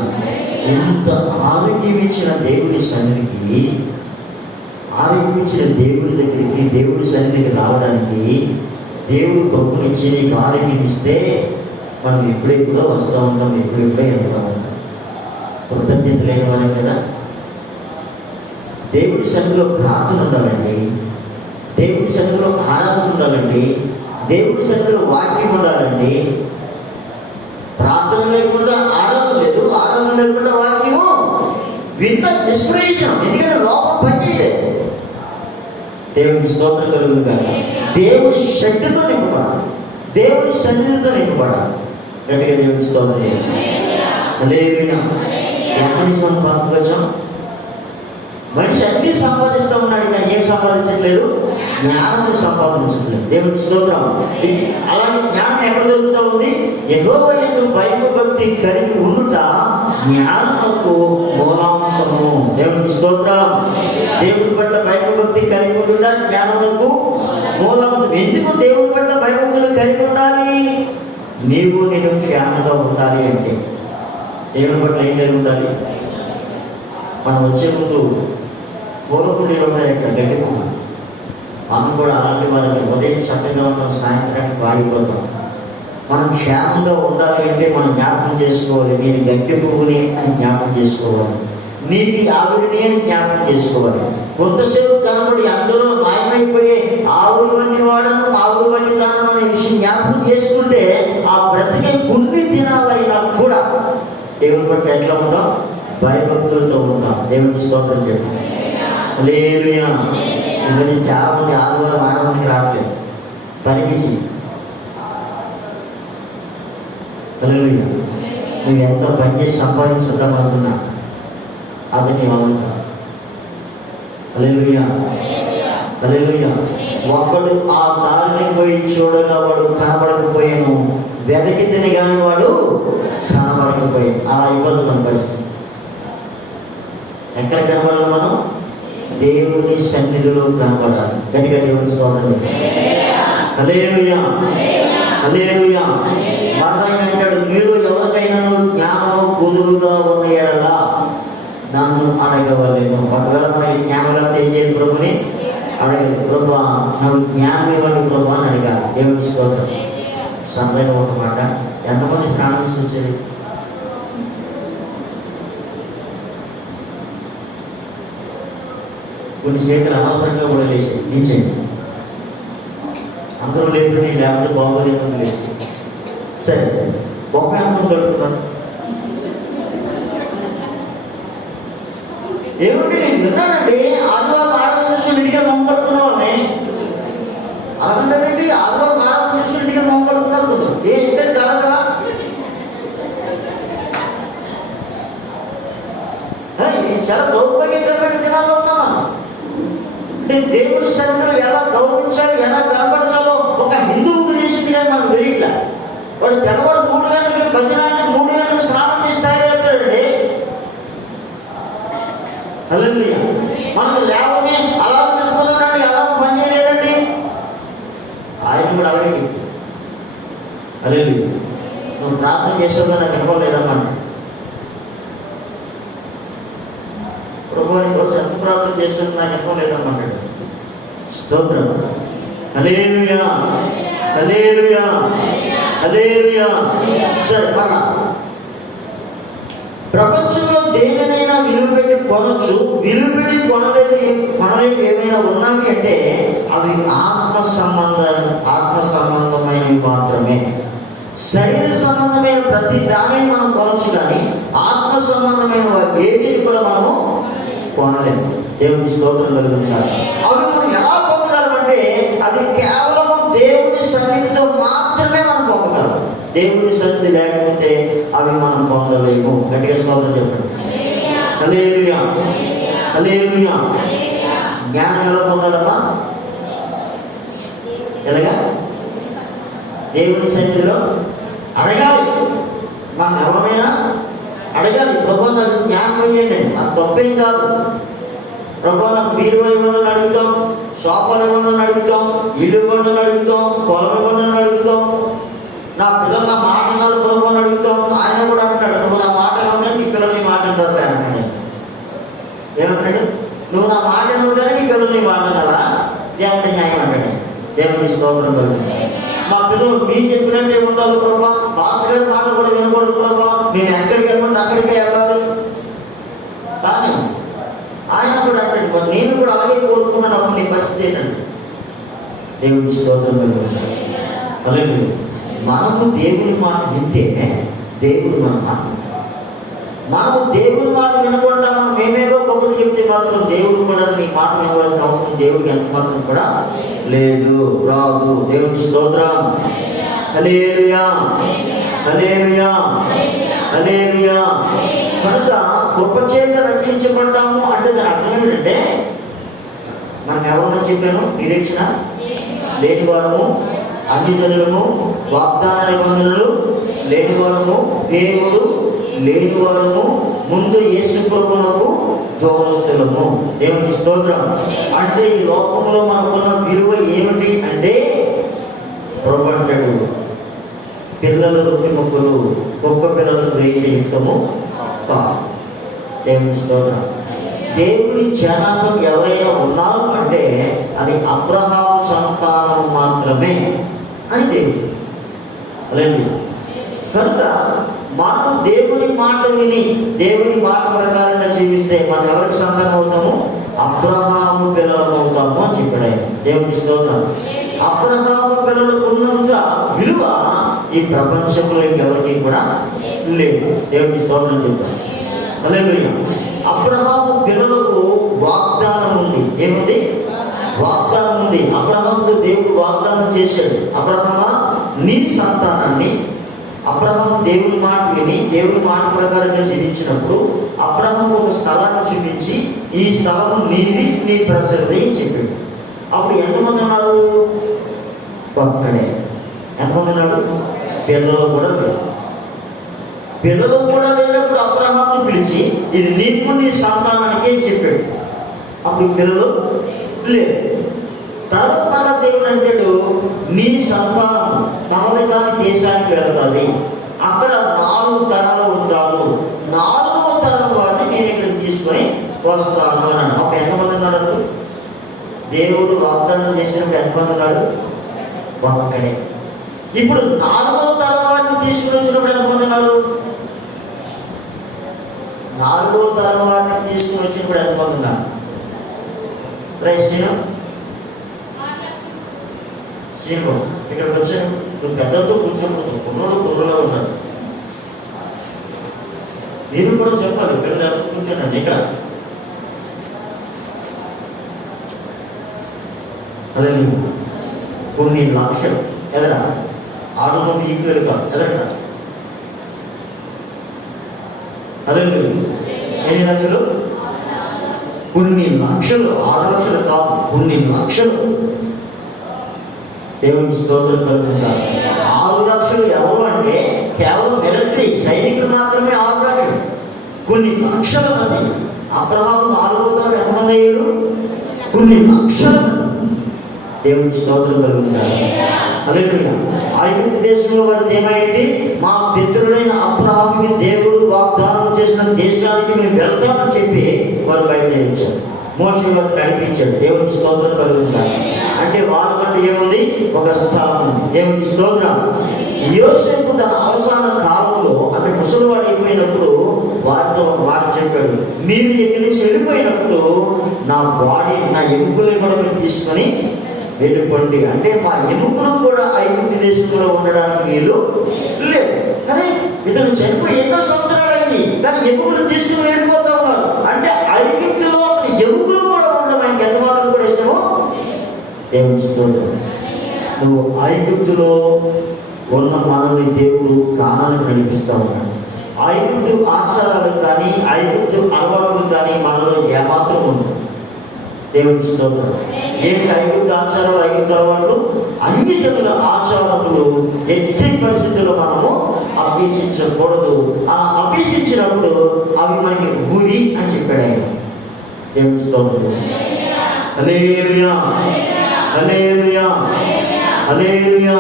ఎంత ఆరోగ్యం ఇచ్చిన దేవుని సన్నిధికి, ఆరోగ్యం ఇచ్చిన దేవుడి దగ్గరికి, దేవుడి సన్నిధికి రావడానికి దేవుడు కృపనిచ్చి నీకు ఆరోగ్యం ఇస్తే మనం ఎప్పుడెప్పుడో వస్తూ ఉంటాం, ఎప్పుడెప్పుడో వెళ్తూ ఉంటాం. కృతజ్ఞత లేని వాళ్ళం కదా. దేవుడి సన్నిధిలో ప్రార్థన ఉండాలండి, దేవుడి సన్నిధిలో ఆరాధన ఉండాలండి, దేవుడి సన్నిధిలో వాక్యం ఉండాలండి. ప్రార్థన లేకుండా ఆరాధన లేదు, ఆరాధన లేకుండా వాక్యము విన్న నిష్ప్రయోజనం. ఎందుకంటే లోపల పనిచేయలేదు. దేవుడికి స్తోత్రం కలుగుతుంది. దేవుడి శక్తితో నింపబడాలి, దేవుడి సన్నిధితో నింపబడాలి. గట్టిగా దేవుడికి స్తోత్రం. హల్లెలూయా. ఎక్కడి నుంచి మనం పంపుకొచ్చాం? మనిషి అన్ని సంపాదిస్తూ ఉన్నాడు, కానీ ఏం సంపాదించట్లేదు? జ్ఞానం సంపాదించట్లేదు. దేవుడికి స్తోత్రం. అలాంటి జ్ఞానం ఎక్కడ దొరుకుతూ ఉంది? యెహోవా యందు భయభక్తి కలిగి ఉండుట జ్ఞానమునకు మూలాంశము. దేవుడికి స్తోత్రం. దేవుడి పట్ల భయభక్తి కలిగి ఉండుట జ్ఞానమునకు మూలాంశం. ఎందుకు దేవుడి పట్ల భయభక్తులు కలిగి ఉండాలి? నీవు నేను క్షేమంగా ఉండాలి అంటే దేవుని పట్ల ఏం కలిగి ఉండాలి? మనం వచ్చే ముందు పూలపుల్లీలు ఉన్నాయట, గడ్డి పువ్వు. మనం కూడా అలాంటి వారిని ఉదయం చక్కగా ఉంటాం, సాయంత్రానికి వాడిపోతాం. మనం క్షేమంగా ఉండాలి అంటే మనం జ్ఞాపకం చేసుకోవాలి, నేను గడ్డి పువ్వుని అని జ్ఞాపకం చేసుకోవాలి, నీటి ఆవిరిని అని జ్ఞాపకం చేసుకోవాలి. కొంతసేపు కనబడి అందులో మాయమైపోయే ఆవులు వంటి వాడను, ఆవులు వంటి దానం అనే విషయం జ్ఞాపకం చేసుకుంటే ఆ బ్రతికే కొన్ని దినాలైనా కూడా దేవుని పట్ల ఎట్లా ఉంటాం? భయభక్తులతో ఉంటాం. దేవుడికి స్తోత్రం చెప్పి. హల్లెలూయా. ఇంకా నేను చాలా మంది ఆదివారం ఆడవానికి రావట్లేదు, పనికి. హల్లెలూయా. నువ్వు ఎంత పని చేసి సంపాదించుద్దాం అనుకున్నా అది నీ వల్ల. హల్లెలూయా, హల్లెలూయా. ఒక్కడు ఆ దారిని పోయి చూడగా వాడు కనబడకపోయాను, వెతకితేనే కానీ వాడు కనబడకపోయాను. అలా ఇబ్బంది మన పరిస్థితి. ఎక్కడ కనబడాలి? మనం దేవుని సన్నిధిలో కనబడాలి. గట్టిగా దేవుని స్తోత్రం. హల్లెలూయా, హల్లెలూయా. మరణ అంటాడు, మీరు ఎవరికైనా జ్ఞానము కుదురుగా ఉన్న ఎడలా నన్ను అడగవలేను. ఒకవేళ మనకి జ్ఞానంగా తెలియజేయని ప్రభుని అడగలేదు. ప్రభు నాకు జ్ఞానం ఇవ్వండి ప్రభు అని అడిగారు. దేవుని స్తోత్రం. సరదాగా ఒక మాట, ఎంతమంది స్నానం చేసి వచ్చారు? కొన్ని చేతులు అనవసరంగా కూడా లేచి నిల్చండి. అందరూ లేదు, నేను లేకపోతే బాగోలేదు లేదు. సరే, బొమ్మ ఎంత కలుగుతున్నాను? ఏమిటి నేను విన్నానండి, ఆదివారం ఆరాధన విషయం ఇంటికి మొంపడుతున్నామని. అలాంటిదండి, ఆదివారం ఆరాధన విషయం ఇంటికి మొంపడుతున్నారు కదా. ఏ ఇస్తే కాదా? చాలా దౌర్భాగ్యకరమైన దినాల్లో ఉన్నామా? దేవుడి సన్నిధిలో ఎలా గౌరవించాలి, ఎలా కనపరచాలో ఒక హిందువుకు తెలిసింది, కానీ మనం వెయ్యట్లా. వాడు తెల్లవారు 3 గంటలకి భజన అంటే 3 గంటలకు స్నానం చేసి తయారవుతాడండి. హల్లెలూయా. మనకు లేవని అలా పెట్టుకున్నాడు, ఎలా పని చేయలేదండి. ఆయన కూడా అలాగే చెప్తాడు. హల్లెలూయా. నువ్వు ప్రార్థన చేసావు నాకు ఇవ్వలేదన్నమాట. ప్రభువారి కోసం ఎంత ప్రార్థన చేస్తున్నా నాకు ఇవ్వలేదన్నమాట. స్తోత్రం. హల్లెలూయా, హల్లెలూయా, హల్లెలూయా. సరే, మన ప్రపంచంలో దేనినైనా విలువ పెట్టి కొనొచ్చు. విలువడి కొనలేని ఏమైనా ఉన్నాయి అంటే అవి ఆత్మ సంబంధమైనవి మాత్రమే. శరీర సంబంధమైన ప్రతి దానిని మనం కొనొచ్చు, కానీ ఆత్మ సంబంధమైన వేటిని కూడా మనము కొనలేము. దేవుని స్తోత్రం కలుగుతున్నారు. అవి మనం ఎలా పొందగలమంటే అది కేవలము దేవుని సన్నిధితో మాత్రమే మనం పొందగలం. దేవుని సన్నిధి లేకపోతే అవి మనం పొందలేము. గట్టిగా స్తోత్రం చెప్పండి. హల్లెలూయా, హల్లెలూయా. జ్ఞానం ఎలా పొందాలమ్మా? ఎలాగా? దేవుని సన్నిధిలో అడగాలి. మనం ఎవరైనా అడగాలి, ప్రభు నాకు జ్ఞానం ఇవ్వండి. నాకు తప్పేం కాదు. ప్రభు నాకు బీరువా ఇవ్వండి అడుగుతాం, సోఫాలు ఇవ్వండి అడుగుతాం, ఇల్లు ఇవ్వండి అడుగుతాం, పొలం ఇవ్వండి అడుగుతాం. నా పిల్లలు నా మాట అన్నారు ప్రభు అని అడుగుతాం. ఆయన కూడా అంటాడు, నువ్వు నా మాట ఇవ్వగా నీ పిల్లలు నీ మాట అంటారు అంటాడు. ఏమంటాడు? నువ్వు నా మాట నువ్వు కానీ నీ పిల్లలు నీ మాట అన్నారా? ఏమంటే న్యాయం అంటాడు. దేవుని స్తోత్రం కలుగుతుంది. మా పిల్లలు మీరు చెప్పినట్టే ఉండాలి ప్రభా, మాస్టర్ గారి మాట కూడా వినకూడదు ప్రభా, మేము ఎక్కడికి వెళ్ళమంటే అక్కడికే వెళ్ళాలి. కానీ ఆయన కూడా అంటాడు, నేను కూడా అలాగే కోరుకున్నాను. నీ పరిస్థితి ఏంటంటే దేవుని స్తోత్రం కలుగుతుంది. అలాగే మనము దేవుని మాట వింటే దేవుడు మన మాట, మనము దేవుని మాట వినకుండా మనం ఏమేదో కబుర్లు చెప్తే మాత్రం దేవుడు కూడా నీ మాట వినవలసిన అవసరం దేవుడికి ఎంత మాత్రం కూడా లేదు, రాదు. దేవుని స్తోత్రం. హల్లెలూయా, హల్లెలూయా, హల్లెలూయా. కనుక కృపచేత రక్షించబడ్డాము అంటే దాని అర్థం ఏంటంటే మనం ఎవరన్నా చెప్పాను, నిరీక్షణ లేని వారము, అన్యజనులము, వాగ్దాన నిబంధనలు లేని వారము, దేవుడు లేని వారము, ముందు యేసు ప్రభువునకు దూరస్తులము. దేవుని స్తోత్రం. అంటే ఈ లోకంలో మనకున్న విలువ ఏమిటి అంటే ప్రభు అంటాడు, పిల్లలు రొట్టె ముక్కలు కుక్క పిల్లలకు వేయటం యుక్తము కాదు. దేవుని స్తోత్రం. దేవుని జనాంగం ఎవరైనా ఉన్నారు అంటే అది అబ్రహాము సంతానం మాత్రమే అని దేవుడు. అలాంటి కనుక మనం దేవుని మాట విని దేవుని మాట ప్రకారంగా జీవిస్తే మనం ఎవరికి సంతానం అవుతాము? అబ్రహాము పిల్లలు అవుతాము అని చెప్పాడు ఆయన. దేవుని స్తోత్రం. అబ్రహాము పిల్లలకు ఉన్నంత విలువ ఈ ప్రపంచంలో ఇంకెవరికి కూడా లేదు. దేవుని స్తోత్రం చెప్తాను. హల్లెలూయా. అబ్రహాము పిల్లలకు వాగ్దానం ఉంది. ఏముంది? వాగ్దానం ఉంది. అబ్రహాముతో దేవుడు వాగ్దానం చేశాడు, అబ్రహామా నీ సంతానాన్ని. అబ్రహాము దేవుని మాట విని దేవుని మాట ప్రకారంగా జీవించినప్పుడు అబ్రహాము ఒక స్థలాన్ని చూపించి ఈ స్థలం నీది, నీ ప్రజలది అని చెప్పాడు. అప్పుడు ఎంతమంది ఉన్నారు? ఒక్కడే. ఎంతమంది ఉన్నారు? పిల్లలు కూడా లేరు. పిల్లలు కూడా లేనప్పుడు అబ్రహాముని పిలిచి ఇది నీకు నీ సంతానానికే చెప్పాడు. అప్పుడు పిల్లలు లేదు. తర్వాత మళ్ళా దేవుడు అంటాడు, నీ సంతానం తమని కాని దేశానికి వెళ్తుంది, అక్కడ 4 తరాలు ఉంటారు, 4వ తరం వారిని నేను ఇక్కడికి తీసుకొని వస్తాను అన్నాడు. అప్పుడు ఎంతమంది ఉన్నారు? దేవుడు వాగ్దానం చేసినప్పుడు ఎంతమంది ఉన్నారు? ఒక్కడే. ఇప్పుడు 4వ తరం వారిని తీసుకుని వచ్చినప్పుడు ఎంతమంది ఉన్నారు? 4వ తరం వారిని తీసుకుని వచ్చినప్పుడు ఎంతమంది ఉన్నారు? ప్రశ్న సీను ఇక్కడికి వచ్చాను, నువ్వు పెద్దలతో కూర్చోకూడదు, కుర్రలో ఉన్నాడు. నేను కూడా చెప్పాలి, పిల్లలు కూర్చోండి ఇక్కడ. అదే కొన్ని లక్షలు ఎదరా ఆడు నుండి ఈక్వల్ కాదు ఎదరా. అదే ఎన్ని లక్షలు? కొన్ని లక్షలు. 6 లక్షలు కాదు, కొన్ని లక్షలు. దేవుని స్తోత్రం కలుగుతారు. 6 లక్షలు ఎవరు అంటే కేవలం మిలిటరీ సైనికులు మాత్రమే 6 లక్షలు. కొన్ని లక్షల మంది. అబ్రహాము 4వ తరం ఎంతమంది అయ్యారు? కొన్ని లక్షల మంది. దేవుని స్తోత్రం కలుగుతారు. హల్లెలూయా. ఐగుప్తు దేశంలో వారికి ఏమైంది? మా పితరుడైన అబ్రహాముకి దేవుడు వాగ్దానం చేసిన దేశానికి మేము వెళ్తామని చెప్పి వారు బయలుదేరించారు. మోషే వారు నడిపించాడు. దేవుని స్తోత్రం కలుగుతారు. అంటే వారి కంటే ఏముంది? ఒక స్థలం ఉంది. దేవుని స్తోత్రం. యోసేపు తన అవసాన కాలంలో అంటే ముసలివాడు అయిపోయినప్పుడు వారితో మాట చెప్పాడు, మీరు ఇక్కడి నుంచి వెళ్ళిపోయినప్పుడు నా బాడీ, నా ఎముకలను కూడా మీరు తీసుకొని వెళ్ళిపోండి. అంటే మా ఎముకలు కూడా ఐగుప్తు దేశంలో ఉండడానికి వీలు లేదు. కానీ ఇతను చనిపోయి ఎన్నో సంవత్సరాలు అయింది, కానీ ఎముకలు తీసుకుని వెళ్ళిపోతా ఉన్నారు. అంటే ఐగుప్తులో ఎముకలు కూడా ఉండడం ఆయనకి ఎంత మాత్రం కూడా ఇష్టమో దేవుని స్తోత్రం. నువ్వు ఐగుప్తులో ఉన్న మనల్ని దేవుడు కానానికి నడిపిస్తూ ఉన్నాడు. ఐగుప్తు ఆచారాలు కానీ ఐగుప్తు అలవాట్లు కానీ మనలో ఏమాత్రం ఉండవు. దేవుని స్తోత్రం. ఏంటి ఐగుప్తు ఆచారాలు, ఐగుప్తు అలవాట్లు? అన్ని జనుల ఆచారములు ఎట్టి పరిస్థితుల్లో మనము అభ్యసించకూడదు. అలా అభ్యసించినప్పుడు అవి మనకి గురి అని చెప్పాడు ఆయన. దేవుని స్తోత్రం. హల్లెలూయా, హల్లెలూయా, హల్లెలూయా.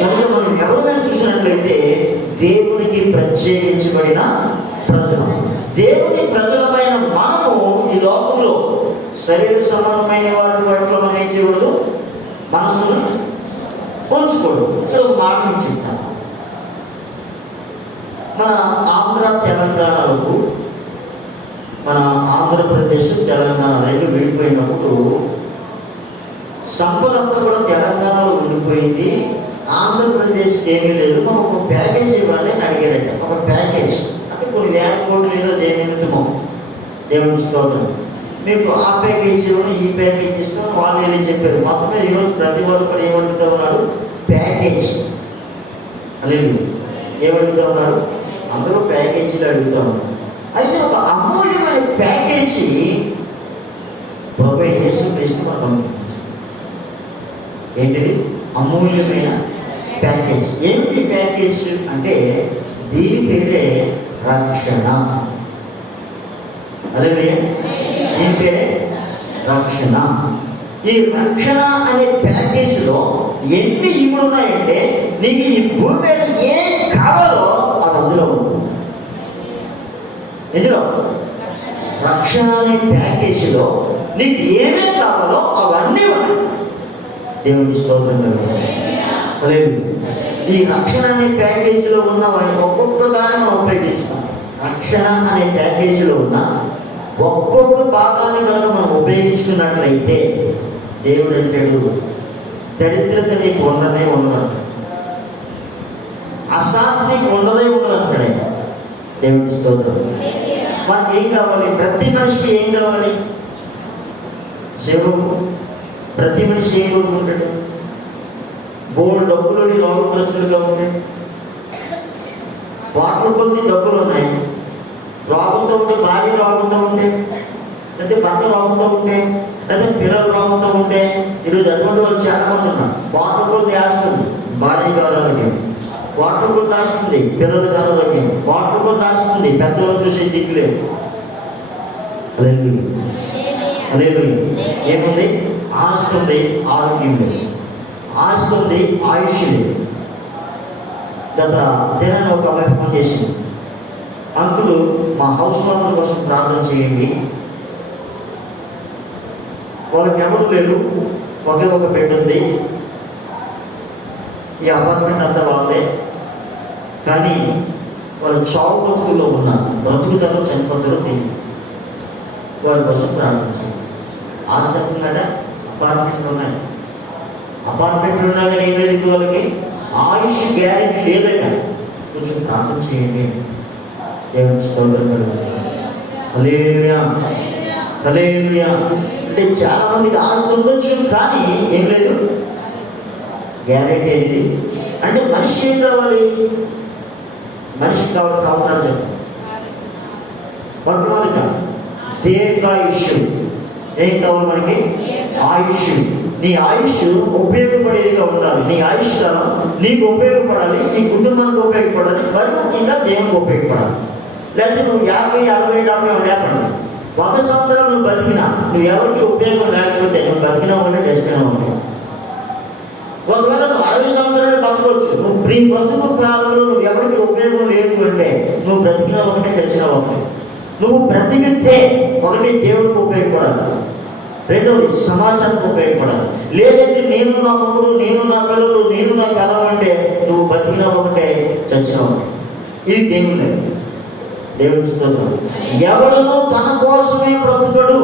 కనుక మనం ఎవరైనా చూసినట్లయితే దేవునికి ప్రత్యేకించబడిన ప్రజలు, దేవుని ప్రజలమైన మనము ఈ లోకంలో శరీర సంబంధమైన వాటి పట్ల మనం ఏం చేయకూడదు, మనసును ఉంచుకోడు. ఇక్కడ ఒక మాట నేను చెప్తాను. మన ఆంధ్ర తెలంగాణలకు, మన ఆంధ్రప్రదేశ్ తెలంగాణ రెండు విడిపోయినప్పుడు సంపద అంతా కూడా తెలంగాణలో ఉండిపోయింది, ఆంధ్రప్రదేశ్కి ఏమీ లేదు. మనం ఒక ప్యాకేజ్ ఇవ్వాలి అని అడిగారట. ఒక ప్యాకేజ్ అంటే కొన్ని వేల కోట్లు ఏదో దేని నిమిత్తమో. దేవుని స్తోత్రం. మీకు ఆ ప్యాకేజ్ ఇవ్వను, ఈ ప్యాకేజ్ ఇస్తాం వాళ్ళు ఏదో చెప్పారు. మొత్తం మీద ఈరోజు ప్రతి వాళ్ళు కూడా ఏమడుగుతూ ఉన్నారు, ప్యాకేజ్. అలాగే ఏమడుగుతూ ఉన్నారు, అందరూ ప్యాకేజీలు అడుగుతూ ఉన్నారు. అయితే ఒక అమూల్యమైన ప్యాకేజీ ప్రొవైడ్ చేసి ప్రశ్న మనం పంపించారు. ఏంటిది? అమూల్యమైన ప్యాకేజ్. ఏమిటి ప్యాకేజ్ అంటే దీని పేరే రక్షణ. అలాగే దీని పేరే రక్షణ. ఈ రక్షణ అనే ప్యాకేజీలో ఎన్ని ఇముడు ఉన్నాయంటే నీకు ఈ భూమి మీద ఏం కావాలో అది అందులో ఉంది. ఎందులో రక్షణ అనే ప్యాకేజీలో నీకు ఏమేమి కావాలో అవన్నీ ఉన్నాయి. దేవుని స్తోత్రం. లేదు, ఈ రక్షణ అనే ప్యాకేజీలో ఉన్న ఒక్కొక్క దాన్ని మనం ఉపయోగిస్తాం. రక్షణ అనే ప్యాకేజీలో ఉన్న ఒక్కొక్క భాగాన్ని కనుక మనం ఉపయోగించుకున్నట్లయితే దేవుడు అంటాడు, దరిద్రత నీకు ఉండనే ఉండదు, అశాంతి నీకు ఉండదే ఉండదంటాడు. దేవుని స్తోత్రం. మనకి ఏం కావాలి? ప్రతి మనిషికి ఏం కావాలి? సేవకు ప్రతి మనిషి ఏం కోరుకుంటాడు? గోల్డ్ డబ్బులని రోగగ్రస్తులుగా ఉంటాయి, వాటర్ కొద్ది డబ్బులు ఉన్నాయి, రోగంతో ఉంటే, భార్య రోగంతో ఉంటే, లేదా భర్త రోగంతో ఉంటే, లేదా పిల్లలు రోగంతో ఉంటే, ఈరోజు అటువంటి వాళ్ళు చాలా మంది ఉన్నారు. వాటర్ కొద్ది ఆస్తుంది, భార్య కాలాలకి వాటర్ కొద్ది ఆస్తుంది, పిల్లల కాలాలకి వాటర్ కొద్ది ఆస్తుంది, పెద్దవాళ్ళు చూసే దిక్కులేదు. అదే ఏముంది? ఆస్తుంది, ఆరోగ్యం లేదు, ఆస్తుంది, ఆయుష్ లేదు. గత దినాన్ని ఒక అమ్మాయి ఫోన్ చేసింది, అంకులు మా హౌస్ వార్మర్ కోసం ప్రార్థన చేయండి, వాళ్ళకి ఎవరు లేరు, ఒకే ఒక బెడ్ ఉంది, ఈ అపార్ట్మెంట్ అంతా వాళ్ళే, కానీ వాళ్ళు చావు బతుకుల్లో ఉన్నారు, బ్రతుకుతారో చనిపోతారో తెలియదు, వారి కోసం ప్రార్థన చేయండి. ఆస్తంగా అపార్ట్మెంట్లు ఉన్నాయి, అపార్ట్మెంట్లు ఉన్నా కానీ ఏం లేదు, వాళ్ళకి ఆయుష్ గ్యారెంటీ లేదట, కొంచెం ప్రార్థన చేయండి. దేవుని స్తోత్రం. హల్లెలూయా, హల్లెలూయా. అంటే చాలా మందికి ఆస్తి ఉండొచ్చు, కానీ ఏం లేదు, గ్యారెంటీ అనేది. అంటే మనిషి ఏం కావాలి? మనిషికి కావాలి సంవత్సరాలు చెప్పాలి. మొట్టమొదట దీర్ఘాయుష్. ఏం కావాలి మనకి? ఆయుష్. నీ ఆయుష్ ఉపయోగపడేదిగా ఉండాలి. నీ ఆయుష్ కాలం నీకు ఉపయోగపడాలి, నీ కుటుంబానికి ఉపయోగపడాలి, మరి ముఖ్యంగా దేవునికి ఉపయోగపడాలి. లేకపోతే నువ్వు 50, 60, 70 లేపండి, 100 సంవత్సరాలు నువ్వు బతికినా నువ్వు ఎవరికి ఉపయోగం లేకపోతే నువ్వు బతికినా ఉంటే చచ్చిపోయినా ఉంటావు. ఒకవేళ నువ్వు 60 సంవత్సరాలు బతకొచ్చు, నువ్వు బ్రతుకు కాలంలో నువ్వు ఎవరికి ఉపయోగం లేదు అంటే నువ్వు బ్రతికినా ఒకటే, చచ్చినా ఒకటే. నువ్వు బ్రతికితే ఒకటి దేవుడికి ఉపయోగపడాలి, రెండవది సమాజానికి ఉపయోగపడాలి. లేదంటే నేను నా మొగుడు, నేను నా పిల్లలు, నేను నా పిల్లలు అంటే నువ్వు బతికినా ఒకటే, చచ్చినా ఒకటే. ఇది దేవుడు. దేవుని స్తోత్రం. ఎవడును తన కోసమే బ్రతుకడు.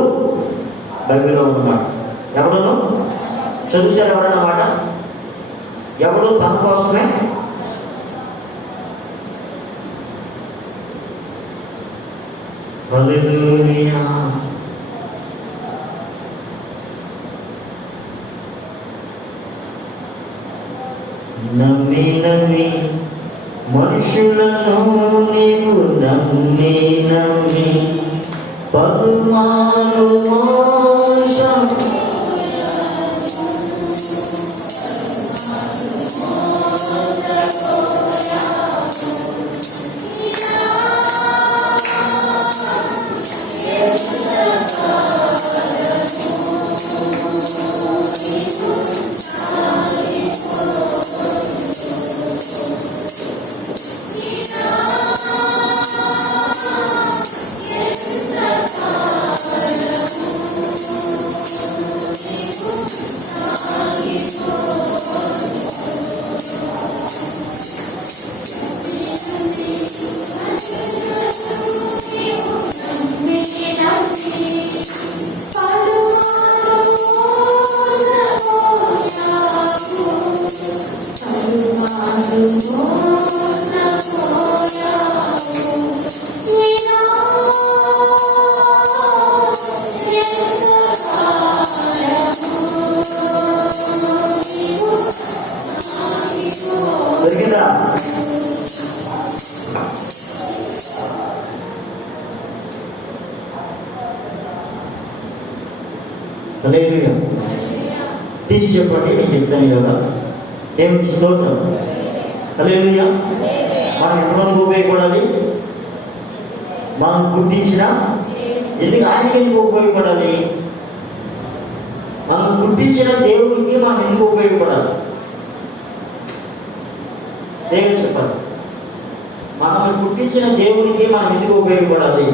బైబిల్లో ఉన్నమాట. ఎవడును చదువుతారు ఎవరన్నమాట. ఎవడు తన కోసమే హల్లెలూయా. నమ్మి నమ్మి మనుషులను నీవు నమ్మి నమ్మి పలుమారు మోసం దొరికిందా? హల్లెలూయా. తీసి చెప్పండి, నేను చెప్తాను కదా. దేవునికి స్తోత్రం. హల్లెలూయా. మనం ఎంతమందికి ఉపయోగపడాలి? మనం పుట్టించిన ఎందుకు ఆయనకి ఎందుకు ఉపయోగపడాలి? మనం పుట్టించిన దేవుడికి మనం ఎందుకు ఉపయోగపడాలి? దేవుడు చెప్పాలి. మనం పుట్టించిన దేవునికి మనం ఎందుకు ఉపయోగపడాలి?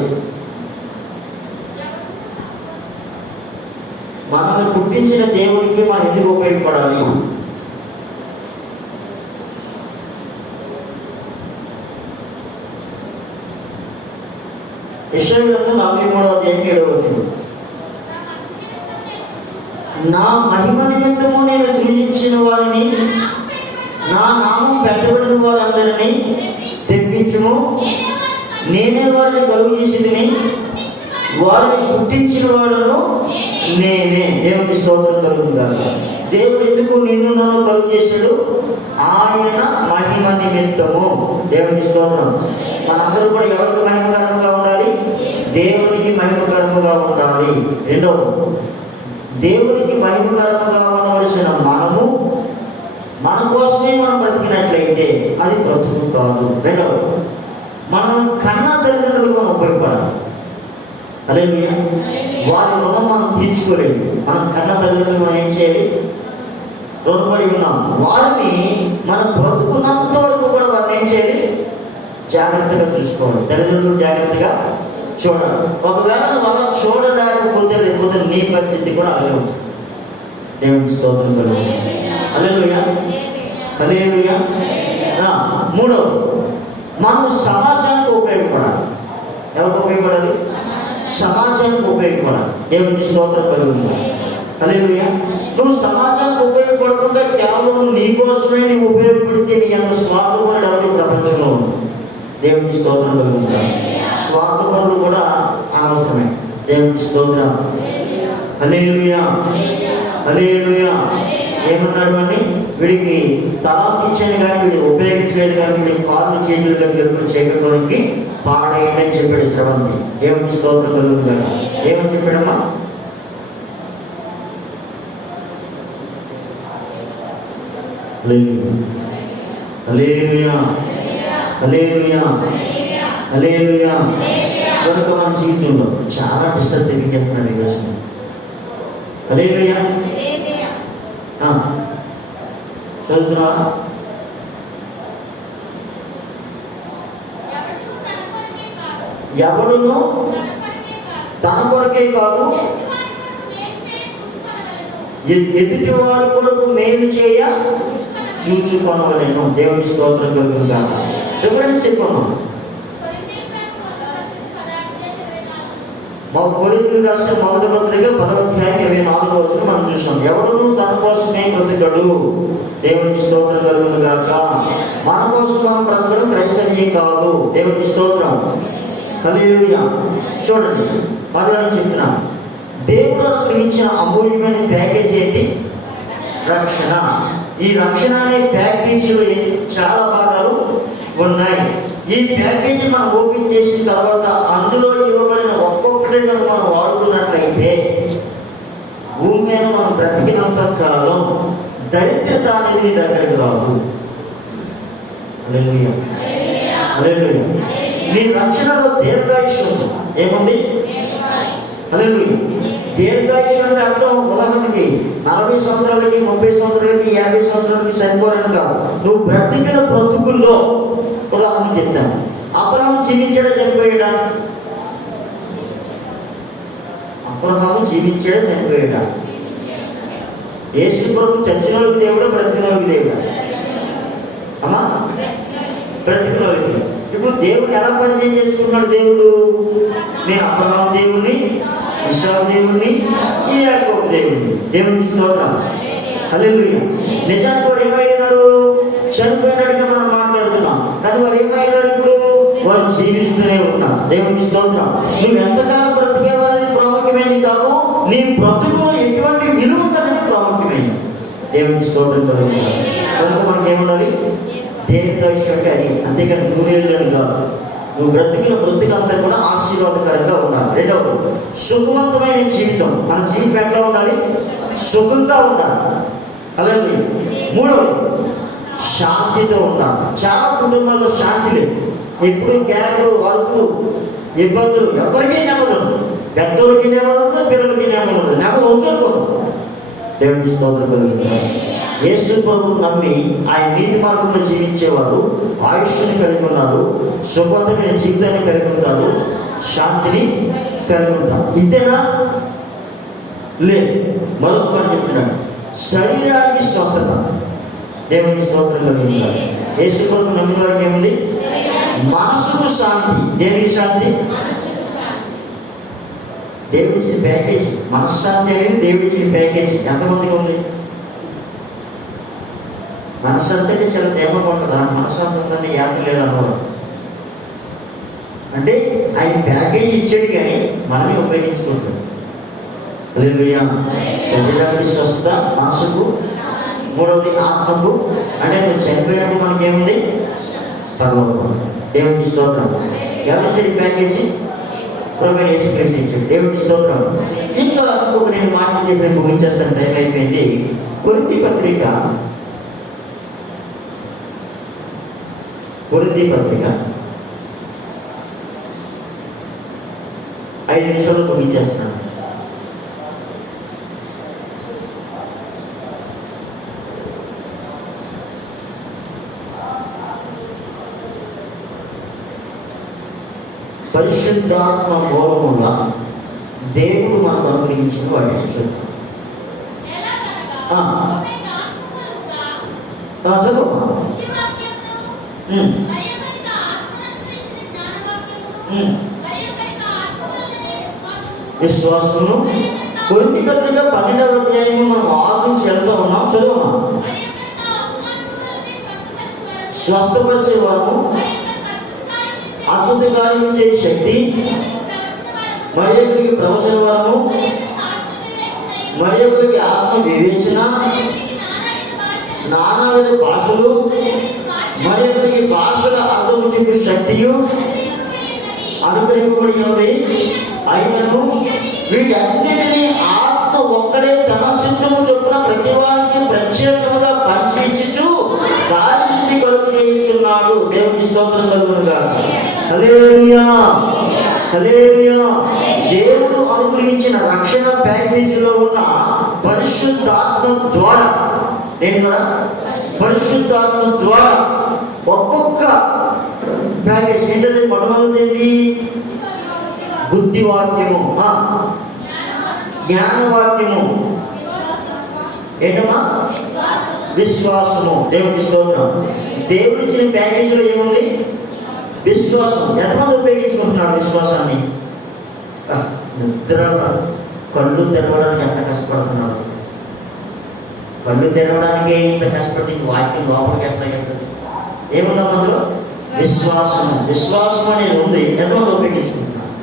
మనల్ని పుట్టించిన దేవునికి మనం ఎందుకు ఉపయోగపడాలి? యెషయా 43:7 నా మహిమ నిమిత్తము నేను సృజించిన వారిని, నా నామం పెట్టబడిన వారందరినీ తెప్పించుము. నేనే వారిని కలుగు చేసేదిని, వారిని పుట్టించిన వాడును నేనే. దేవునికి స్తోత్రం కలుగుతాను. దేవుడు ఎందుకు నిన్ను నన్ను కలుగు చేశాడు? ఆయన మహిమ నిమిత్తము. దేవునికి స్తోత్రం. మనందరూ కూడా ఎవరికి మహిమకరముగా ఉండాలి? దేవునికి మహిమకరముగా ఉండాలి. రెండవ, దేవునికి మహిమకరముగా ఉండవలసిన మనము మన కోసమే మనం బ్రతికినట్లయితే అది బ్రతుకు కాదు. రెండవ, మనం కన్న తల్లిదండ్రులకు మనం ఉపయోగపడాలి. హల్లెలూయా. వారి రుణం మనం తీర్చుకోలేదు. మనం కన్న తల్లిదండ్రులు మనం ఏం చేయాలి? రుణపడి ఉన్నాం. వారిని మన బ్రతుకున్నంత వరకు కూడా వారిని ఏం చేయాలి? జాగ్రత్తగా చూసుకోవాలి. తల్లిదండ్రులు జాగ్రత్తగా చూడాలి. ఒకవేళ వాళ్ళు చూడలేకపోతే రేపు నీ పరిస్థితి కూడా అలాగే ఉంటుంది. దేవునికి స్తోత్రం కలుగుతుంది. హల్లెలూయా. హల్లెలూయా. మూడవ, మనం సమాజానికి ఉపయోగపడాలి. ఎవరికి ఉపయోగపడాలి? సమాజానికి ఉపయోగపడాలి. దేవునికి స్తోత్రం కలుగుతుంది. హల్లెలూయా. నువ్వు సమాజానికి ఉపయోగపడకుండా కేవలం నీ కోసమే నీవు ఉపయోగపడితే నీ అంత స్వార్థపరుడు ఎవరు ప్రపంచంలో ఉంది. దేవునికి స్తోత్రం కలుగుతుంది. స్వార్థపరులు కూడా అనవసరమే. దేవునికి స్తోత్రం. హల్లెలూయా. హల్లెలూయా. ఏమన్నాడు అని? వీడికి తలాంతి ఇచ్చాను కానీ వీడికి ఉపయోగించలేదు, కానీ వీడికి కాళ్ళు చేతులు కట్టి చేయకపోవడానికి పాడేయండి అని చెప్పాడు శ్రవంతి. దేవునికి స్తోత్రం కలుగుతుంది కదా. ఏమని చెప్పాడమ్మా? హల్లెలూయా. హల్లెలూయా. హల్లెలూయా. కనుక మన జీవితంలో చాలా డిస్టర్బ్ తెలియజేస్తున్నాడు ఈరోజు. హల్లెలూయా. చదువుతున్నా? ఎవడును తన కొరకే కాదు ఎదుటి వారి కొరకు మేలు చేయ చూచుకొనవలెను. దేవుని స్తోత్రం కలుగును గాక. రిఫరెన్స్ చెప్పమ్మా. మా కొరింథీయులకు రాసిన మొదటి పత్రిక 10వ అధ్యాయం 24వ వచనం మనం చూసాం. ఎవడును తన కోసమే బ్రతకడు. దేవునికి స్తోత్రం కలుగును గాక. మన కోసం మనం బ్రతకడం క్రైస్తవ్యం కాదు. దేవునికి స్తోత్రం. హల్లెలూయా. చూడండి, మరలా నేను చెప్తున్నాను, దేవుడు అనుగ్రహించిన అమూల్యమైన ప్యాకేజ్ ఏంటి? రక్షణ. ఈ రక్షణ అనే ప్యాకేజీలో చాలా భాగాలు ఉన్నాయి. ఈ ప్యాకేజీ మనం ఓపెన్ చేసిన తర్వాత అందులో ఇవ్వబడిన ఒక్కొక్కటి మనం వాడుకున్నట్లయితే భూమి మీద మనం బ్రతికినంత కాలం దరిద్రత అనేది నీ దగ్గరికి రాదు. హల్లెలూయా. హల్లెలూయా. నీ రక్షణలో దీర్ఘాయుష్యం ఏముంది? హల్లెలూయా. దీర్ఘాయుష్యం అంటే అర్థం ఉదాహరణకి 40 సంవత్సరాలకి, 30 సంవత్సరాలకి, 50 సంవత్సరాలకి సరిపోరని కాదు. నువ్వు బ్రతికిన బ్రతుకుల్లో ఉదాహరణ చెప్తాను. అబ్రహాము జీవించాడా చనిపోయాడా? అబ్రహాము జీవించాడా చనిపోయాడా? యేసు ప్రభు చచ్చిన వాళ్ళకి దేవుడా, బ్రతికిన వాళ్ళకి దేవుడా? అమ్మా, బ్రతికిన వాళ్ళకి. ఇప్పుడు దేవుడు ఎలా పరిచయం చేసుకున్నాడు? దేవుడు నేను అబ్రహాము దేవుణ్ణి, ఇస్సాకు దేవుణ్ణి, యాకోబు దేవుణ్ణి. దేవునికి స్తోత్రం. హల్లెలూయా. నిజానికి వారు ఏమైనారు? చనిపోయినట్టుగా మనం మాట్లాడుతున్నాం, కానీ వారు ఏమైనారు? ఇప్పుడు వారు జీవిస్తూనే ఉన్నారు. దేవునికి స్తోత్రం. నువ్వు ఎంతకాలం బ్రతికేవు అనేది ప్రాముఖ్యమైనది కాదు, నీ బ్రతుకులో ఎటువంటి విలువ అనేది ప్రాముఖ్యమైనది. దేవునికి స్తోత్రం కలుగుతుంది. కనుక మనకి ఏముండాలి? దీర్ఘాయుష్యం అంటే అది, అంతేకాని 100 ఏళ్ళని కాదు. నువ్వు బ్రతికిన బ్రతికంతా కూడా ఆశీర్వాదకరంగా ఉండాలి. రెండవది, సుఖవంతమైన జీవితం. మన జీవితం ఎట్లా ఉండాలి? సుఖంగా ఉండాలి. అలాగే మూడవది, శాంతితో ఉండాలి. చాలా కుటుంబాల్లో శాంతి లేదు. ఎప్పుడు కేకలు, అరుపులు, ఇబ్బందులు. ఎవరికీ నెమ్మది, పెద్దోడికి నెమ్మది, పిల్లలకి నెమ్మది, నెమ్మది ఉంచకూడదు. దేవునికి స్తోత్రం కలుగుతుంది. యేసు ప్రభువును నమ్మి ఆయన నీతి మార్గంలో జీవించేవారు ఆయుష్ని కలిగి ఉన్నారు, సుఖమైన జీవితాన్ని కలిగి ఉంటారు, శాంతిని కలిగి ఉంటారు. ఇంతేనా? లేదు. మరొక మాట చెప్తున్నాడు, శరీరానికి స్వస్థత. దేవునికి స్తోత్రం కలుగుతుంది. యేసు ప్రభువును నమ్మిన వారికి ఏముంది? మనసుకు శాంతి. దేనికి శాంతి? దేవుడిచ్చిన ప్యాకేజ్. మనశ్శాంతి అనేది దేవుడిచ్చిన ప్యాకేజ్. ఎంతమందికి ఉంది? మనశ్శాంతి అంటే చాలా తేమగా ఉంటుంది. నాకు మనశ్శాంతి ఉందని యాత్ర లేదన్నవాడు అంటే ఆయన ప్యాకేజీ ఇచ్చాడు, కానీ మనమే ఉపయోగించుకుంటాం. హల్లెలూయా. శరీరానికి స్వస్థత, మనసుకు, మూడవది ఆత్మకు. అంటే నువ్వు చనిపోయినప్పుడు మనకేముంది? పరలోకం. దేవునికి స్తోత్రం. ఎవరిచ్చాడు ప్యాకేజీ? ప్రభువైన యేసుక్రీస్తు ఇచ్చాడు. దేవునికి స్తోత్రం. ఇంకా ఇంకొక 2 మాటలు చెప్పి నేను ముగించేస్తాను, టైం అయిపోయింది. కొరింథీ పత్రిక 5 నిమిషాలు ముగించేస్తున్నాను. పరిశుద్ధాత్మ మూలముగా దేవుడు మనకు అనుగ్రహించిన వాటిని చూద్దాం. చదువు. విశ్వాసము. కొరింథీ పత్రిక 12వ అధ్యాయము మనం 6 నుంచి వెళ్తూ ఉన్నాం. చదువు. స్వస్థపరిచేవారు, అద్భుత కార్యము చేసే శక్తి, మరియొకరికి ప్రవచన వరము, మరియొకరికి ఆత్మ వివేచన, నానావిధ భాషలు, మరియొకరికి భాషల అర్థము చెప్పే శక్తియు అనుగ్రహింపబడి ఉంది. అయినను వీటన్నిటినీ ఆత్మ ఒక్కడే తన చిత్తము చొప్పున ప్రతి వారికి ప్రత్యేకముగా పంచి ఇచ్చుచు కార్యసిద్ధి కలుగు చేయుచున్నాడు. దేవునికి స్తోత్రం కలుగునుగా. హల్లెలూయా. హల్లెలూయా. దేవుడు అనుగ్రహించిన రక్షణ ప్యాకేజీలో ఉన్న పరిశుద్ధాత్మ ద్వారా, నేను కూడా పరిశుద్ధాత్మ ద్వారా ఒక్కొక్క ప్యాకేజ్ ఏంటది? మొట్టమొదటి ఏంటి? బుద్ధివాక్యము, జ్ఞానవాక్యము, ఏంటమ్మా? విశ్వాసము. దేవునికి స్తోత్రం. దేవుడు ఇచ్చిన ప్యాకేజీలో ఏముంది? విశ్వాసం. ఎంతమంది ఉపయోగించుకుంటున్నారు విశ్వాసాన్ని? నిద్ర కళ్ళు తెరవడానికి ఎంత కష్టపడుతున్నారు? కళ్ళు తెరవడానికి ఇంత కష్టపడి వాక్యం లోపలికి ఎట్లా వెళ్తుంది? ఏముందాం అందులో? విశ్వాసం అనేది ఉంది. ఎంతమంది ఉపయోగించుకుంటున్నారు?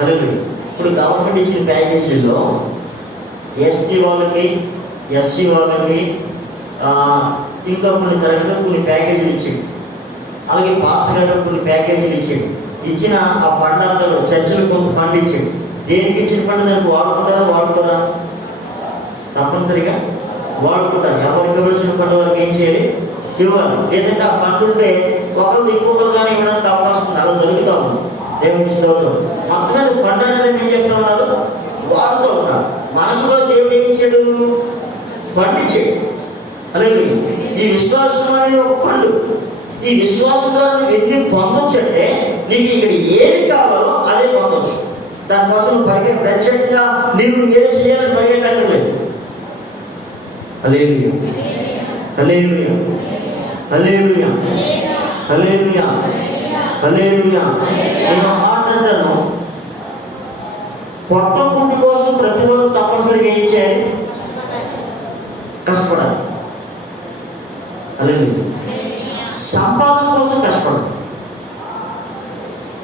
అలాగే ఇప్పుడు గవర్నమెంట్ ఇచ్చిన ప్యాకేజీలో ఎస్టీ వాళ్ళకి, ఎస్సీ వాళ్ళకి ఇంకా కొన్ని తరగతిలో కొన్ని ప్యాకేజీలు ఇచ్చాడు. అలాగే పాస్టర్ గారు కొన్ని ప్యాకేజీలు ఇచ్చాడు. ఇచ్చిన ఆ ఫండాలలో చర్చలు కొంత ఫండ్ ఇచ్చాడు. దేనికి ఇచ్చిన ఫండ్ దానికి వాడుకోరా? తప్పనిసరిగా వాడుకుంటారు. ఎవరికి ఇవ్వాల్సిన ఫండ్ వాళ్ళకి ఏం చేయాలి? ఇవ్వాలి. లేదంటే ఆ ఫండ్ ఉంటే ఒకళ్ళు ఇంకొకరు కానీ ఇవ్వడానికి అవకాశం ఉంది. అలా జరుగుతూ ఉంది. దేవుని స్తోత్రం. మొత్తం మీద ఫండ్ అనేది ఏం చేస్తూ ఉన్నారు? వాడుతూ ఉంటారు. మనకు కూడా దేవుడు ఏం ఇచ్చాడు? ఫండ్ ఇచ్చాడు. అలాగే ఈ విశ్వాసం అనేది ఒక ఫండ్. ఈ విశ్వాసం ద్వారా నువ్వు ఎన్ని పొందొచ్చు అంటే నీకు ఇక్కడ ఏది కావాలో అదే పొందొచ్చు. దానికోసం ప్రత్యేకంగా నీవు ఏది చేయాలని పరిగెట్టలేదు. హల్లెలూయా, హల్లెలూయా, హల్లెలూయా, హల్లెలూయా, హల్లెలూయా. నేను మాట్లాడాను, పొట్ట పుండి కోసం ప్రతి రోజు తప్పనిసరిగా ఏం చేయాలి? కష్టపడాలి. హల్లెలూయా. సంపాదన కోసం కష్టపడాలి.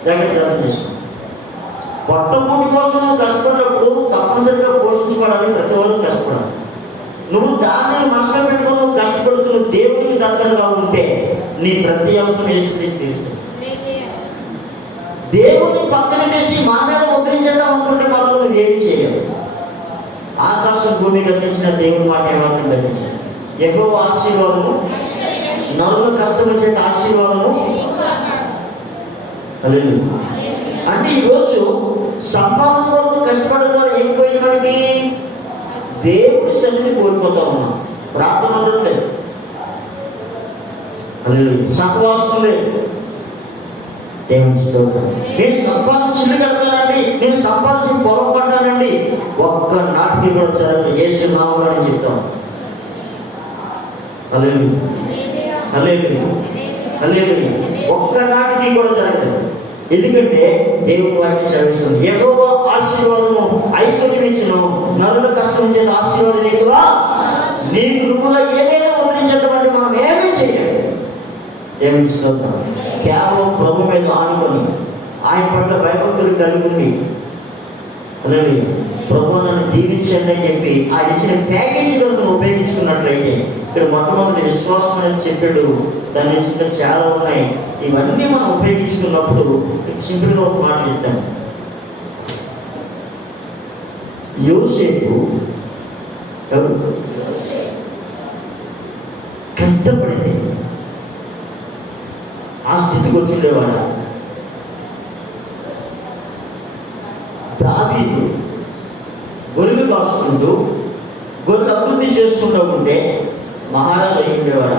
జాగ్రత్తగా అర్థం చేసుకోండి. పొట్ట పుండి కోసం కష్టపడినప్పుడు తప్పనిసరిగా పోషించుకోవడానికి ప్రతి రోజు కష్టపడాలి. నువ్వు దాన్ని మనసులో పెట్టుకుని నువ్వు కష్టపడుతూ దేవునికి దగ్గరగా ఉంటే నీ ప్రతి అవసరం వేసుకుంటే దేవుని పక్కన వేసి మా మీద ముద్రించేద్దాం అనుకుంటే మాత్రం నువ్వు ఏమి చేయాలి? ఆకాశం భూమి గతించిన దేవుని మాట ఏమాత్రం గతించాలి. యెహోవా ఆశీర్వాదము నరుల కష్టం చేత ఆశీర్వాదము. అంటే ఈరోజు సంపాదన వరకు కష్టపడడం ద్వారా ఏం పోయింది? మనకి దేవుడి సన్నిధి కోల్పోతా ఉన్నాం. ప్రార్థన ఉండట్లేదు, సహవాసం లేదు. దేవుని స్తోత్రం. నేను సంపాదించి ఇల్లు కడతానండి, నేను సంపాదించి పొలం పట్టానండి, ఒక్క నాటికి కూడా జరగదు. యేసు నామములో అని చెప్తాం. హల్లెలూయా, హల్లెలూయా, హల్లెలూయా. ఒక్క నాటికి కూడా జరగదు. ఎందుకంటే దేవుని వాక్యం సెలవిస్తుంది, యెహోవా ఆశీర్వాదము ఐశ్వర్యం ఇచ్చును, నరుల కష్టం చేత ఆశీర్వాదం ఎక్కువ. నీకు నువ్వుగా ఏదైనా ఉద్ధరించడం అంటే మనం ఏమీ చేయాలి. దేవుని స్తోత్రం. కేవలం ప్రభు మీద ఆనుకొని ఆయన పట్ల భయభక్తులు కలిగి ఉండి అలాగే ప్రభు నన్ను దీవించండి అని చెప్పి ఆయన ఇచ్చిన ప్యాకేజీ కనుక ఉపయోగించుకున్నట్లయితే, ఇక్కడ మొట్టమొదటి విశ్వాసం అని చెప్పాడు. దాని నుంచి ఇంకా చాలా ఉన్నాయి. ఇవన్నీ మనం ఉపయోగించుకున్నప్పుడు సింపుల్గా ఒక మాట చెప్తాను. యోసేపు ఎవరు? కష్టపడితే ఆ స్థితికి వచ్చిండేవాడ. దావీదు గొర్రెలు కాసుకుంటూ గొర్రెలు అభివృద్ధి చేసుకుంటూ ఉంటే మహారాజు అయి ఉండేవాడ.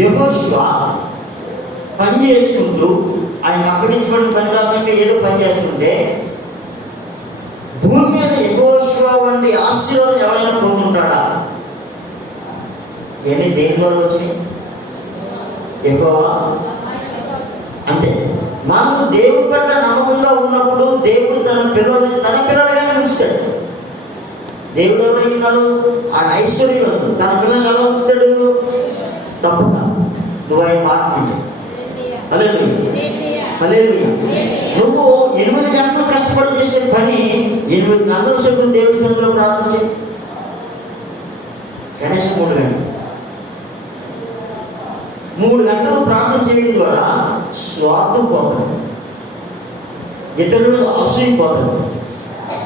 యెహోషువ పని చేసుకుంటూ ఆయన అప్పగించబడిన పని కాకుండా ఏదో పని చేస్తుంటే భూమి మీద యెహోషువ వంటి ఆశీర్వాదం ఎవరైనా పొందుంటాడా? ఇవన్నీ దేని ద్వారా వచ్చినాయి? యెహోవా. అంతే. మనం దేవుడి పట్ల నమ్మకంగా ఉన్నప్పుడు దేవుడు తన పిల్లలుగానే ఉంచుతాడు. దేవుడు ఎవరైనారు? ఆ ఐశ్వర్యం తన పిల్లలు ఎలా ఉంచుతాడు? తప్పక నువ్వు ఆయన మాట వింటే. హల్లెలూయా, హల్లెలూయా. నువ్వు 8 గంటలు కష్టపడి చేసే పని 8 గంటల సేపు దేవుడి సన్నిధిలో ప్రార్థించే, కనీసం 3 గంటలు. 3 గంటలు ప్రార్థన చేయడం ద్వారా స్వార్థం పోతుంది, ఇతరులు అసూయ పోతుంది,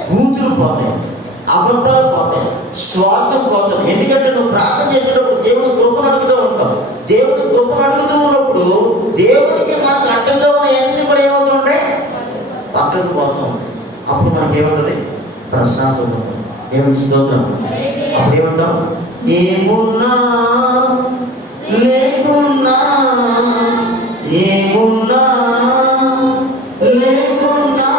కూతురు పోతాయి, అబద్ధాలు పోతాయి, స్వార్థం పోతుంది. ఎందుకంటే నువ్వు ప్రార్థన చేసేటప్పుడు దేవుడు కృపను అడుగుతూ ఉంటావు. దేవుడు కృపను అడుగుతూ ఉన్నప్పుడు దేవుడికి మనకు అడ్డంగా ఉన్న ఎన్ని కూడా ఏమవుతుంటాయి? పక్కకు పోతూ ఉంటాయి. అప్పుడు మనకి ఏముంటుంది? ప్రశాంతం ఉంటుంది. దేవుని స్తోత్రం. అప్పుడు ఏమంటాం? ఏమున్నా లేకున్నా, ఏమున్నా లేకున్నా,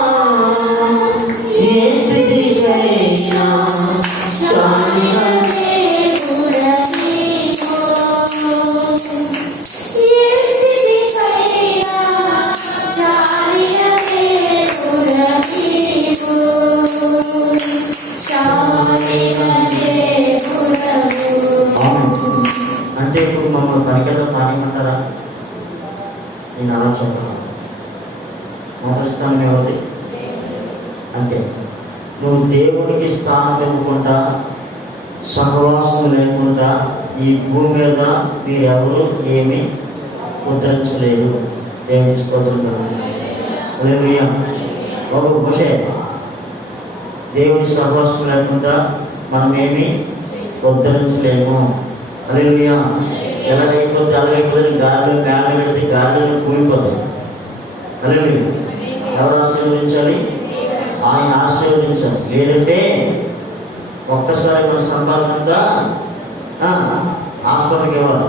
ఏ స్థితికైనా చాలియే అంటే ఇప్పుడు మమ్మల్ని పరిగెలో మానేమంటారా? నేను అలా చెప్పాను. మొదటి స్థానం ఏమవుతుంది అంతే. నువ్వు దేవుడికి స్థానం ఇవ్వకుండా, సహవాసం లేకుండా ఈ భూమి మీద మీరెవరు ఏమీ ఉద్ధరించలేరు. దేవుని స్తోత్రం. బాబు మోషే, దేవుని సహవాసం లేకుండా మనమేమి ఉద్ధరించలేము. హల్లెలూయా. ఎలాగైపోతే అలాగైపోతే గాలిలో మేళ పెడితే గాలిలో కూలిపోతాయి. హల్లెలూయా. ఎవరు ఆశీర్వదించాలి? ఆయన ఆశీర్వదించాలి. లేదంటే ఒక్కసారి మన సంపాదనంగా హాస్పిటల్కి ఇవ్వాలి.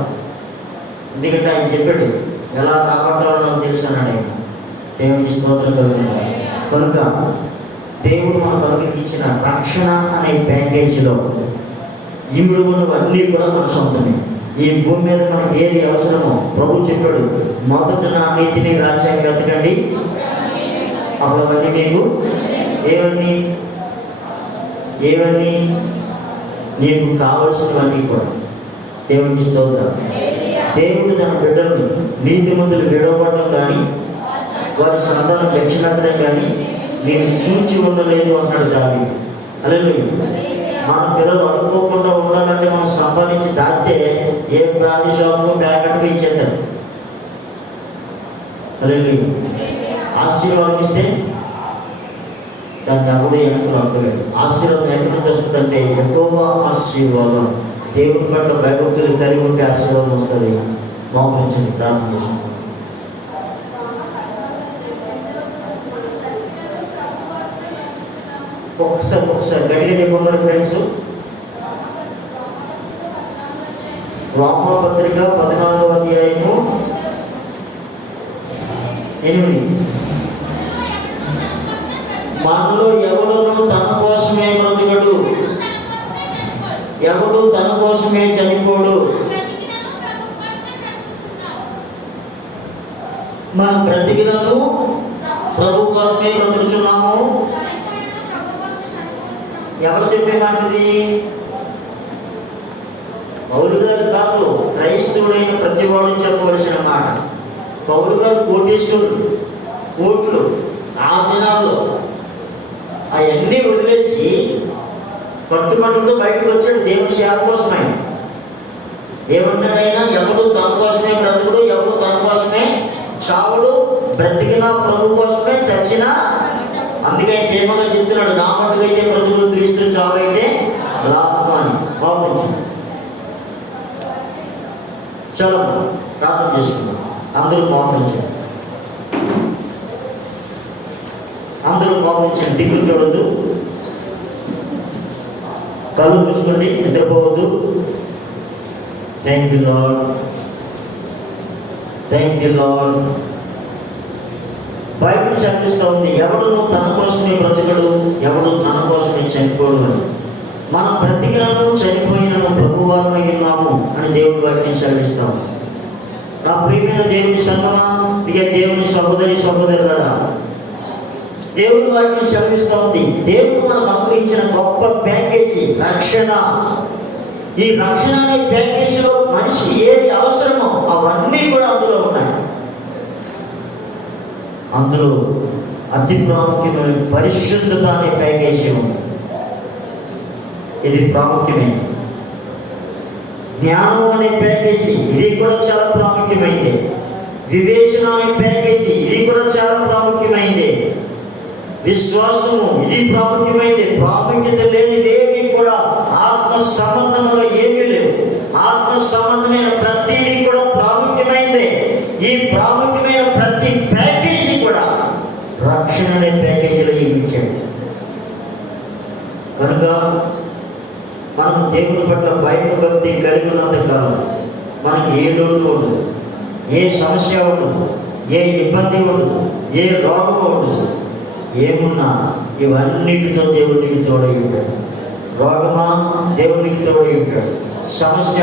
ఎందుకంటే ఆయన చెప్పాడు ఎలా కాపాడాలో నాకు తెలుసు అన్నాడు ఆయన. దేవుని స్తోత్రం కలుగుతుంది. కనుక దేవుడు మనకు అనుగ్రహించిన రక్షణ అనే ప్యాకేజీలో ఇమిడువన్నీ కూడా మన సొంతమే. ఈ భూమి మీద మనకి ఏది అవసరమో ప్రభు చెప్పాడు, మొదట నా నీతిని రాజ్యాన్ని వెతకండి, అప్పుడు అవన్నీ మీకు ఏవన్నీ నీకు కావలసినవన్నీ కూడా. దేవుని స్తోత్రం. దేవుడు తన బిడ్డలను నీతిమంతులు విడవబడడం కానీ వారి సంతానం రక్షణార్థం కానీ నేను చూచి ఉండలేదు అంటాడు దావీదు. హల్లెలూయా. మన పిల్లలు అడుక్కోకుండా ఉండాలంటే మనం సంపాదించి దాస్తే ఏ ప్రాంతీయ షాపుకు ప్యాకెట్గా ఇచ్చేస్తారు. హల్లెలూయా. ఆశీర్వాదం ఇస్తే దాన్ని ఎవడు వెనకలు అనుకోలేదు. ఆశీర్వాదం ఎక్కడి నుంచి వస్తుందంటే ఎక్కువ ఆశీర్వాదం. దేవుని పట్ల భయభక్తులు కలిగి ఉంటే ఆశీర్వాదం వస్తుంది. మోకరించండి, ప్రార్థన చేసుకుంటాం. ఒకసారి గట్టిగా చెప్పమని ఫ్రెండ్స్. రోమాపత్రిక 14వ అధ్యాయము 8. మనలో ఎవడును తన కోసమే బ్రతుకడు, ఎవడు తన కోసమే చనిపోడు. మనం బ్రతికినను ప్రభు కోసమే బ్రతుకుతున్నాము. ఎవరు చెప్పే మాటది? పౌలు గారు కాదు, క్రైస్తవుడైన ప్రతి వాడు చెప్పవలసిన మాట. పౌలు గారు కోటీశ్వరుడు, కోట్లు ఆ దినాల్లో అవన్నీ వదిలేసి పట్టుబట్టుతో బయటకు వచ్చాడు దేవుని సేవ కోసమే. ఏమన్నాడైనా, ఎవడు తన కోసమే బ్రతుకుడు, ఎవడు తన కోసమే చావుడు, బ్రతికినా ప్రభు కోసమే, చచ్చినా. అందుకే దేవగా చెప్తున్నాడు, నా మట్టుకైతే బ్రతుకుడు క్రీస్తు, చావు అయితే లాభం అని. భావించండి. చలో ప్రార్థన చేసుకుందాం. అందరూ మోకరించండి, అందరూ మోకరించండి. దిక్కులు చూడద్దు, కళ్ళు మూసుకోండి, నిద్రపోవద్దు. Thank you Lord, thank you Lord. Bible చదివిస్తూ ఉంది, ఎవడు తన కోసమే బ్రతికడు, ఎవడు తన కోసమే చనిపోడు అని. మనం బ్రతికినను చనిపోయినను ప్రభువారమై ఉన్నాము అని దేవుని వాక్యం చదివిస్తాం. నా ప్రియమైన దేవుని సంగమా, ఇక దేవుని సహోదరులారా, దేవుని వాక్యం చదివిస్తూ ఉంది. దేవుడు మనకు అనుగ్రహించిన గొప్ప ప్యాకేజీ రక్షణ. ఈ రక్షణ అనే ప్యాకేజీలో మనిషి ఏది అవసరమో అవన్నీ కూడా అందులో ఉన్నాయి. అందులో అతి ప్రాముఖ్యమైన పరిశుద్ధత అనే ప్యాకేజీ ఉంది. ఇది ప్రాముఖ్యమైనది. జ్ఞానం అనే ప్యాకేజీ, ఇది కూడా చాలా ప్రాముఖ్యమైంది. వివేచన అనే ప్యాకేజీ, ఇది కూడా చాలా ప్రాముఖ్యమైంది. విశ్వాసము, ఇది ప్రాముఖ్యమైంది. ప్రాముఖ్యత లేనిదేవి కూడా ఆత్మ సంబంధముగా ఏమీ లేవు. ఆత్మ సంబంధమైన ప్రతిదీ కూడా ప్రాముఖ్యమైంది. ఈ ప్రాముఖ్యమైన ప్రతి ప్యాకేజీ కూడా రక్షణ అనే ప్యాకేజీలో ఇచ్చాడు. కనుక మనం దేవుని పట్ల భయభక్తి కలిగి ఉన్నంత కాలం మనకి ఏ లోటు ఉండదు, ఏ సమస్య ఉండదు, ఏ ఇబ్బంది ఉండదు, ఏ రోగం ఉండదు. ఏమున్నా ఇవన్నిటితో దేవుడికి తోడై ఉంటాడు. రోగమా, దేవునికి తోడై ఉంటాడు. సమస్య,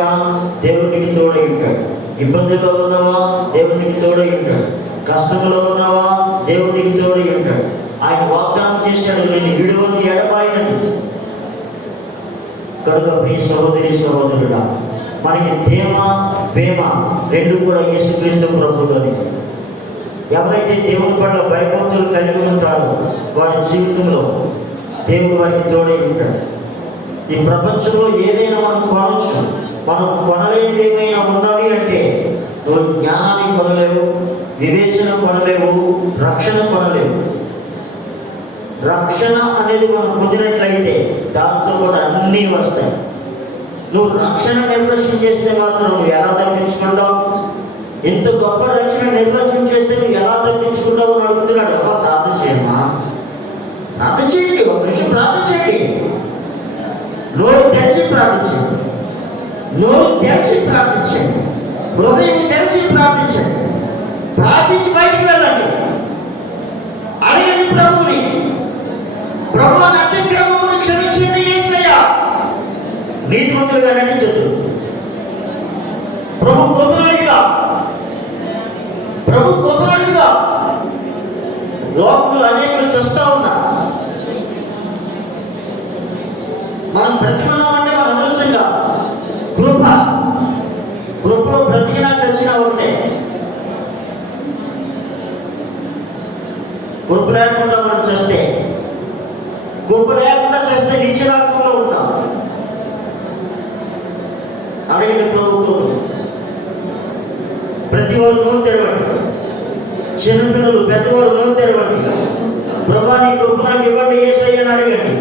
దేవునికి తోడై ఉంటాడు. ఇబ్బందిలో ఉన్నావా, దేవునికి తోడై ఉంటాడు. కష్టంలో ఉన్నావా, దేవునికి తోడై ఉంటాడు. ఆయన చేశాడు, నేను విడువను ఎడబాయనని. కనుక ప్రియ సహోదరి సహోదరుడా, మనకి ధేమ ప్రేమ రెండు కూడా యేసుక్రీస్తు ప్రభువులోనే. ఎవరైతే దేవుని పట్ల భయభక్తులు కలిగి ఉంటారో వారి జీవితంలో దేవుడు వారికి తోడై ఉంటాడు. ఈ ప్రపంచంలో ఏదైనా మనం కొనవచ్చు, మనం కొనలేనిది ఏమైనా ఉన్నవి అంటే నువ్వు జ్ఞానాన్ని కొనలేవు, వివేచన కొనలేవు, రక్షణ కొనలేవు. రక్షణ అనేది మనం పొందినట్లయితే దాంతో కూడా అన్నీ వస్తాయి. నువ్వు రక్షణ నిర్లక్ష్యం చేస్తే మాత్రం నువ్వు ఎలా తప్పించుకుంటావు? ఇంత గొప్ప రక్షణ నిర్లక్ష్యం చేస్తే నువ్వు ఎలా తప్పించుకుంటావు అని అడుగుతున్నాడు. ప్రార్థన చేయమ్మా, ప్రార్థన చేయండి, ఒక నిమిషం ప్రార్థన చేయండి. నోరు తెరిచి ప్రార్థించండి, నోరు తెరిచి ప్రార్థించండి, హృదయం తెరిచి ప్రార్థించండి. ప్రార్థించి బయటికి వెళ్ళండి, అడగండి ప్రభువుని. ప్రభు అతిక్రమమును క్షమించండి యేసయ్యా. నీతిమంతులుగా నటించద్దు. ప్రభు కృపణుడిగా, ప్రభు కృపణుడిగా. లోకంలో అనేకులు చేస్తూ ఉన్నారు. మనం బ్రతికున్నామంటే మన అదృష్టంగా కృప. కృపలో బ్రతికినా చచ్చినా ఉంటే, కృప లేకుండా మనం చేస్తే, కృప లేకుండా చేస్తే నిత్యరాత్మలో ఉంటాం. అడగండి ప్రభుత్వం. ప్రతి వారు నోరు తెరవండి, చిన్నపిల్లలు పెద్దవారు నోరు తెరవండి. ప్రభా నీ కృప నాకు ఇవ్వండి యేసయ్య అని అడగండి.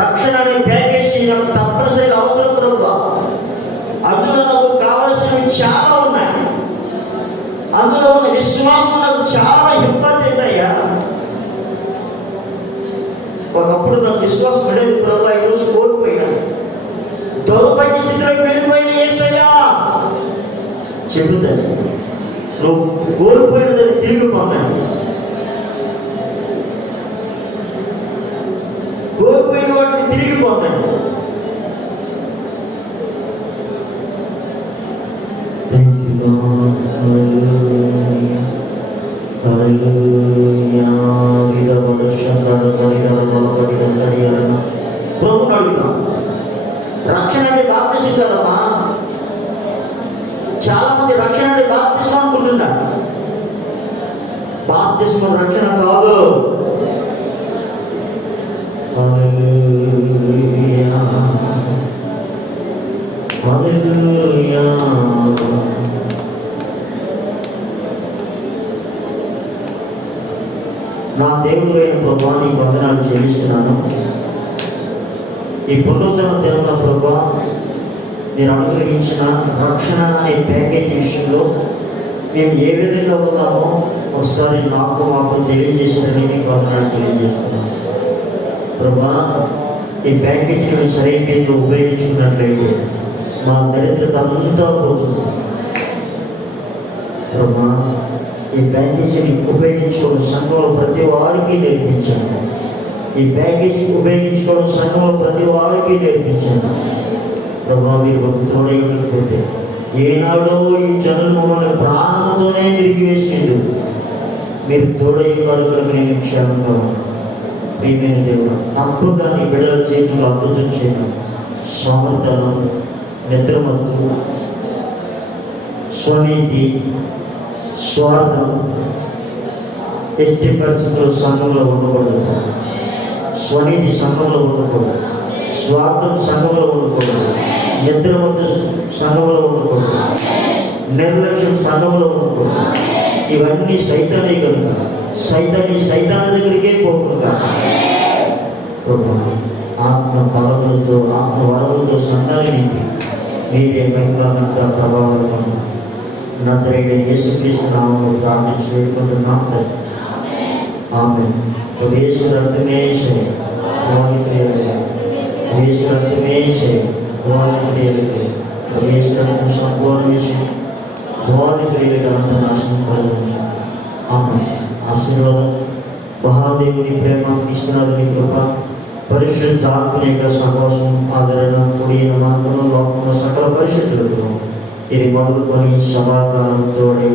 రక్షణ అనే ప్యాకేజీ నాకు తప్పనిసరిగా అవసరం ప్రభువా. అందులో నాకు కావలసినవి చాలా ఉన్నాయి. అందులో ఉన్న విశ్వాసం నాకు చాలా ఇంపార్టెంట్ అయ్యా. ఒకప్పుడు నాకు విశ్వాసం లేదు ప్రభు, ఈరోజు కోల్పోయాను. దౌర్భాగ్య స్థితిలో వెళ్ళిపోయిన యేసయ్యా చెబుతాను, నువ్వు కోల్పోయినదని తిరిగి పొందండి. కోల్పోయిన వాటిని తిరిగి పొందండి. ప్రభుని అడుగుదాం. రక్షణ అంటే బాప్తిసం కదమ్మా. చాలా మంది రక్షణ అంటే బాప్తిసం అనుకుంటున్నారు. బాప్తిసం రక్షణ కాదు. హల్లెలూయా, హల్లెలూయా. నా దేవుడు అయిన ప్రభా నీకు వందనాలు చెల్లిస్తున్నాను. ఈ పునరుద్ధరణ దినమున ప్రభా నేను అనుగ్రహించిన రక్షణ అనే ప్యాకేజ్ విషయంలో మేము ఏ విధంగా ఉన్నామో ఒకసారి మాకు తెలియజేసినని నీకు వందనాలు తెలియజేస్తున్నాను ప్రభా. ఈ ప్యాకేజీని సరైన రీతిలో ఉపయోగించుకున్నట్లయితే మా దరిద్రత అంతా పోతుంది ప్రభా. ఈ ప్యాకేజీని ఉపయోగించుకోవడం సంఘంలో ప్రతి వారికి నేర్పించాను. ఈ ప్యాకేజీని ఉపయోగించుకోవడం సంఘంలో ప్రతి వారికి నేర్పించాను ప్రభా. మీరు తోడై ఉండకపోతే ఏనాడో ఈ జనులు మమ్మల్ని ప్రాణంతోనే తిరిగి వేసేది. మీరు తోడై కనుక నేను క్షేమంగా ఉన్నాను. ప్రియమైన దేవుడు, తప్పుగా నీ బిడ్డల చేతులు అద్భుతం చేయడం, సమర్థనం, నిద్రమత్తు, స్వనీతి, స్వార్థం ఎట్టి పరిస్థితుల్లో సంఘంలో ఉండకూడదు. స్వనీతి సంఘంలో ఉండకూడదు, స్వార్థం సంఘంలో ఉండకూడదు, నిద్రమత్తు సంఘంలో ఉండకూడదు, నిర్లక్ష్యం సంఘంలో ఉండకూడదు. ఇవన్నీ సైతానే కనుక సైతాన్ దగ్గరికే పోకుండా ప్రభా ఆత్మ బలములతో ఆత్మ వరములతో సంఘాన్ని నింపి మీరే మహిళలంత ప్రభావం నజరేయుడైన యేసుక్రీస్తు నామములో ప్రార్థించి వేడుకుంటున్నాం. ఆమేన్. యేసు రక్తమే చేయి వాహితులేలుగా, యేసు రక్తమే చేయి వాహితులేలుగా, యేసు రక్తం సంపూర్ణ విషయం వాహితులేలుగా అంత నాశనం కలగదు. ఆమేన్. ఆశీర్వాదం, మహాదేవుని ప్రేమ, కృష్ణనాథుని కృప, పరిశుద్ధాత్మ యొక్క సహవాసం, ఆదరణ, కూడిన మనకును లోకంలో సకల పరిశుద్ధులకు ఇది మొదలుకొని సదాకాలం తోడే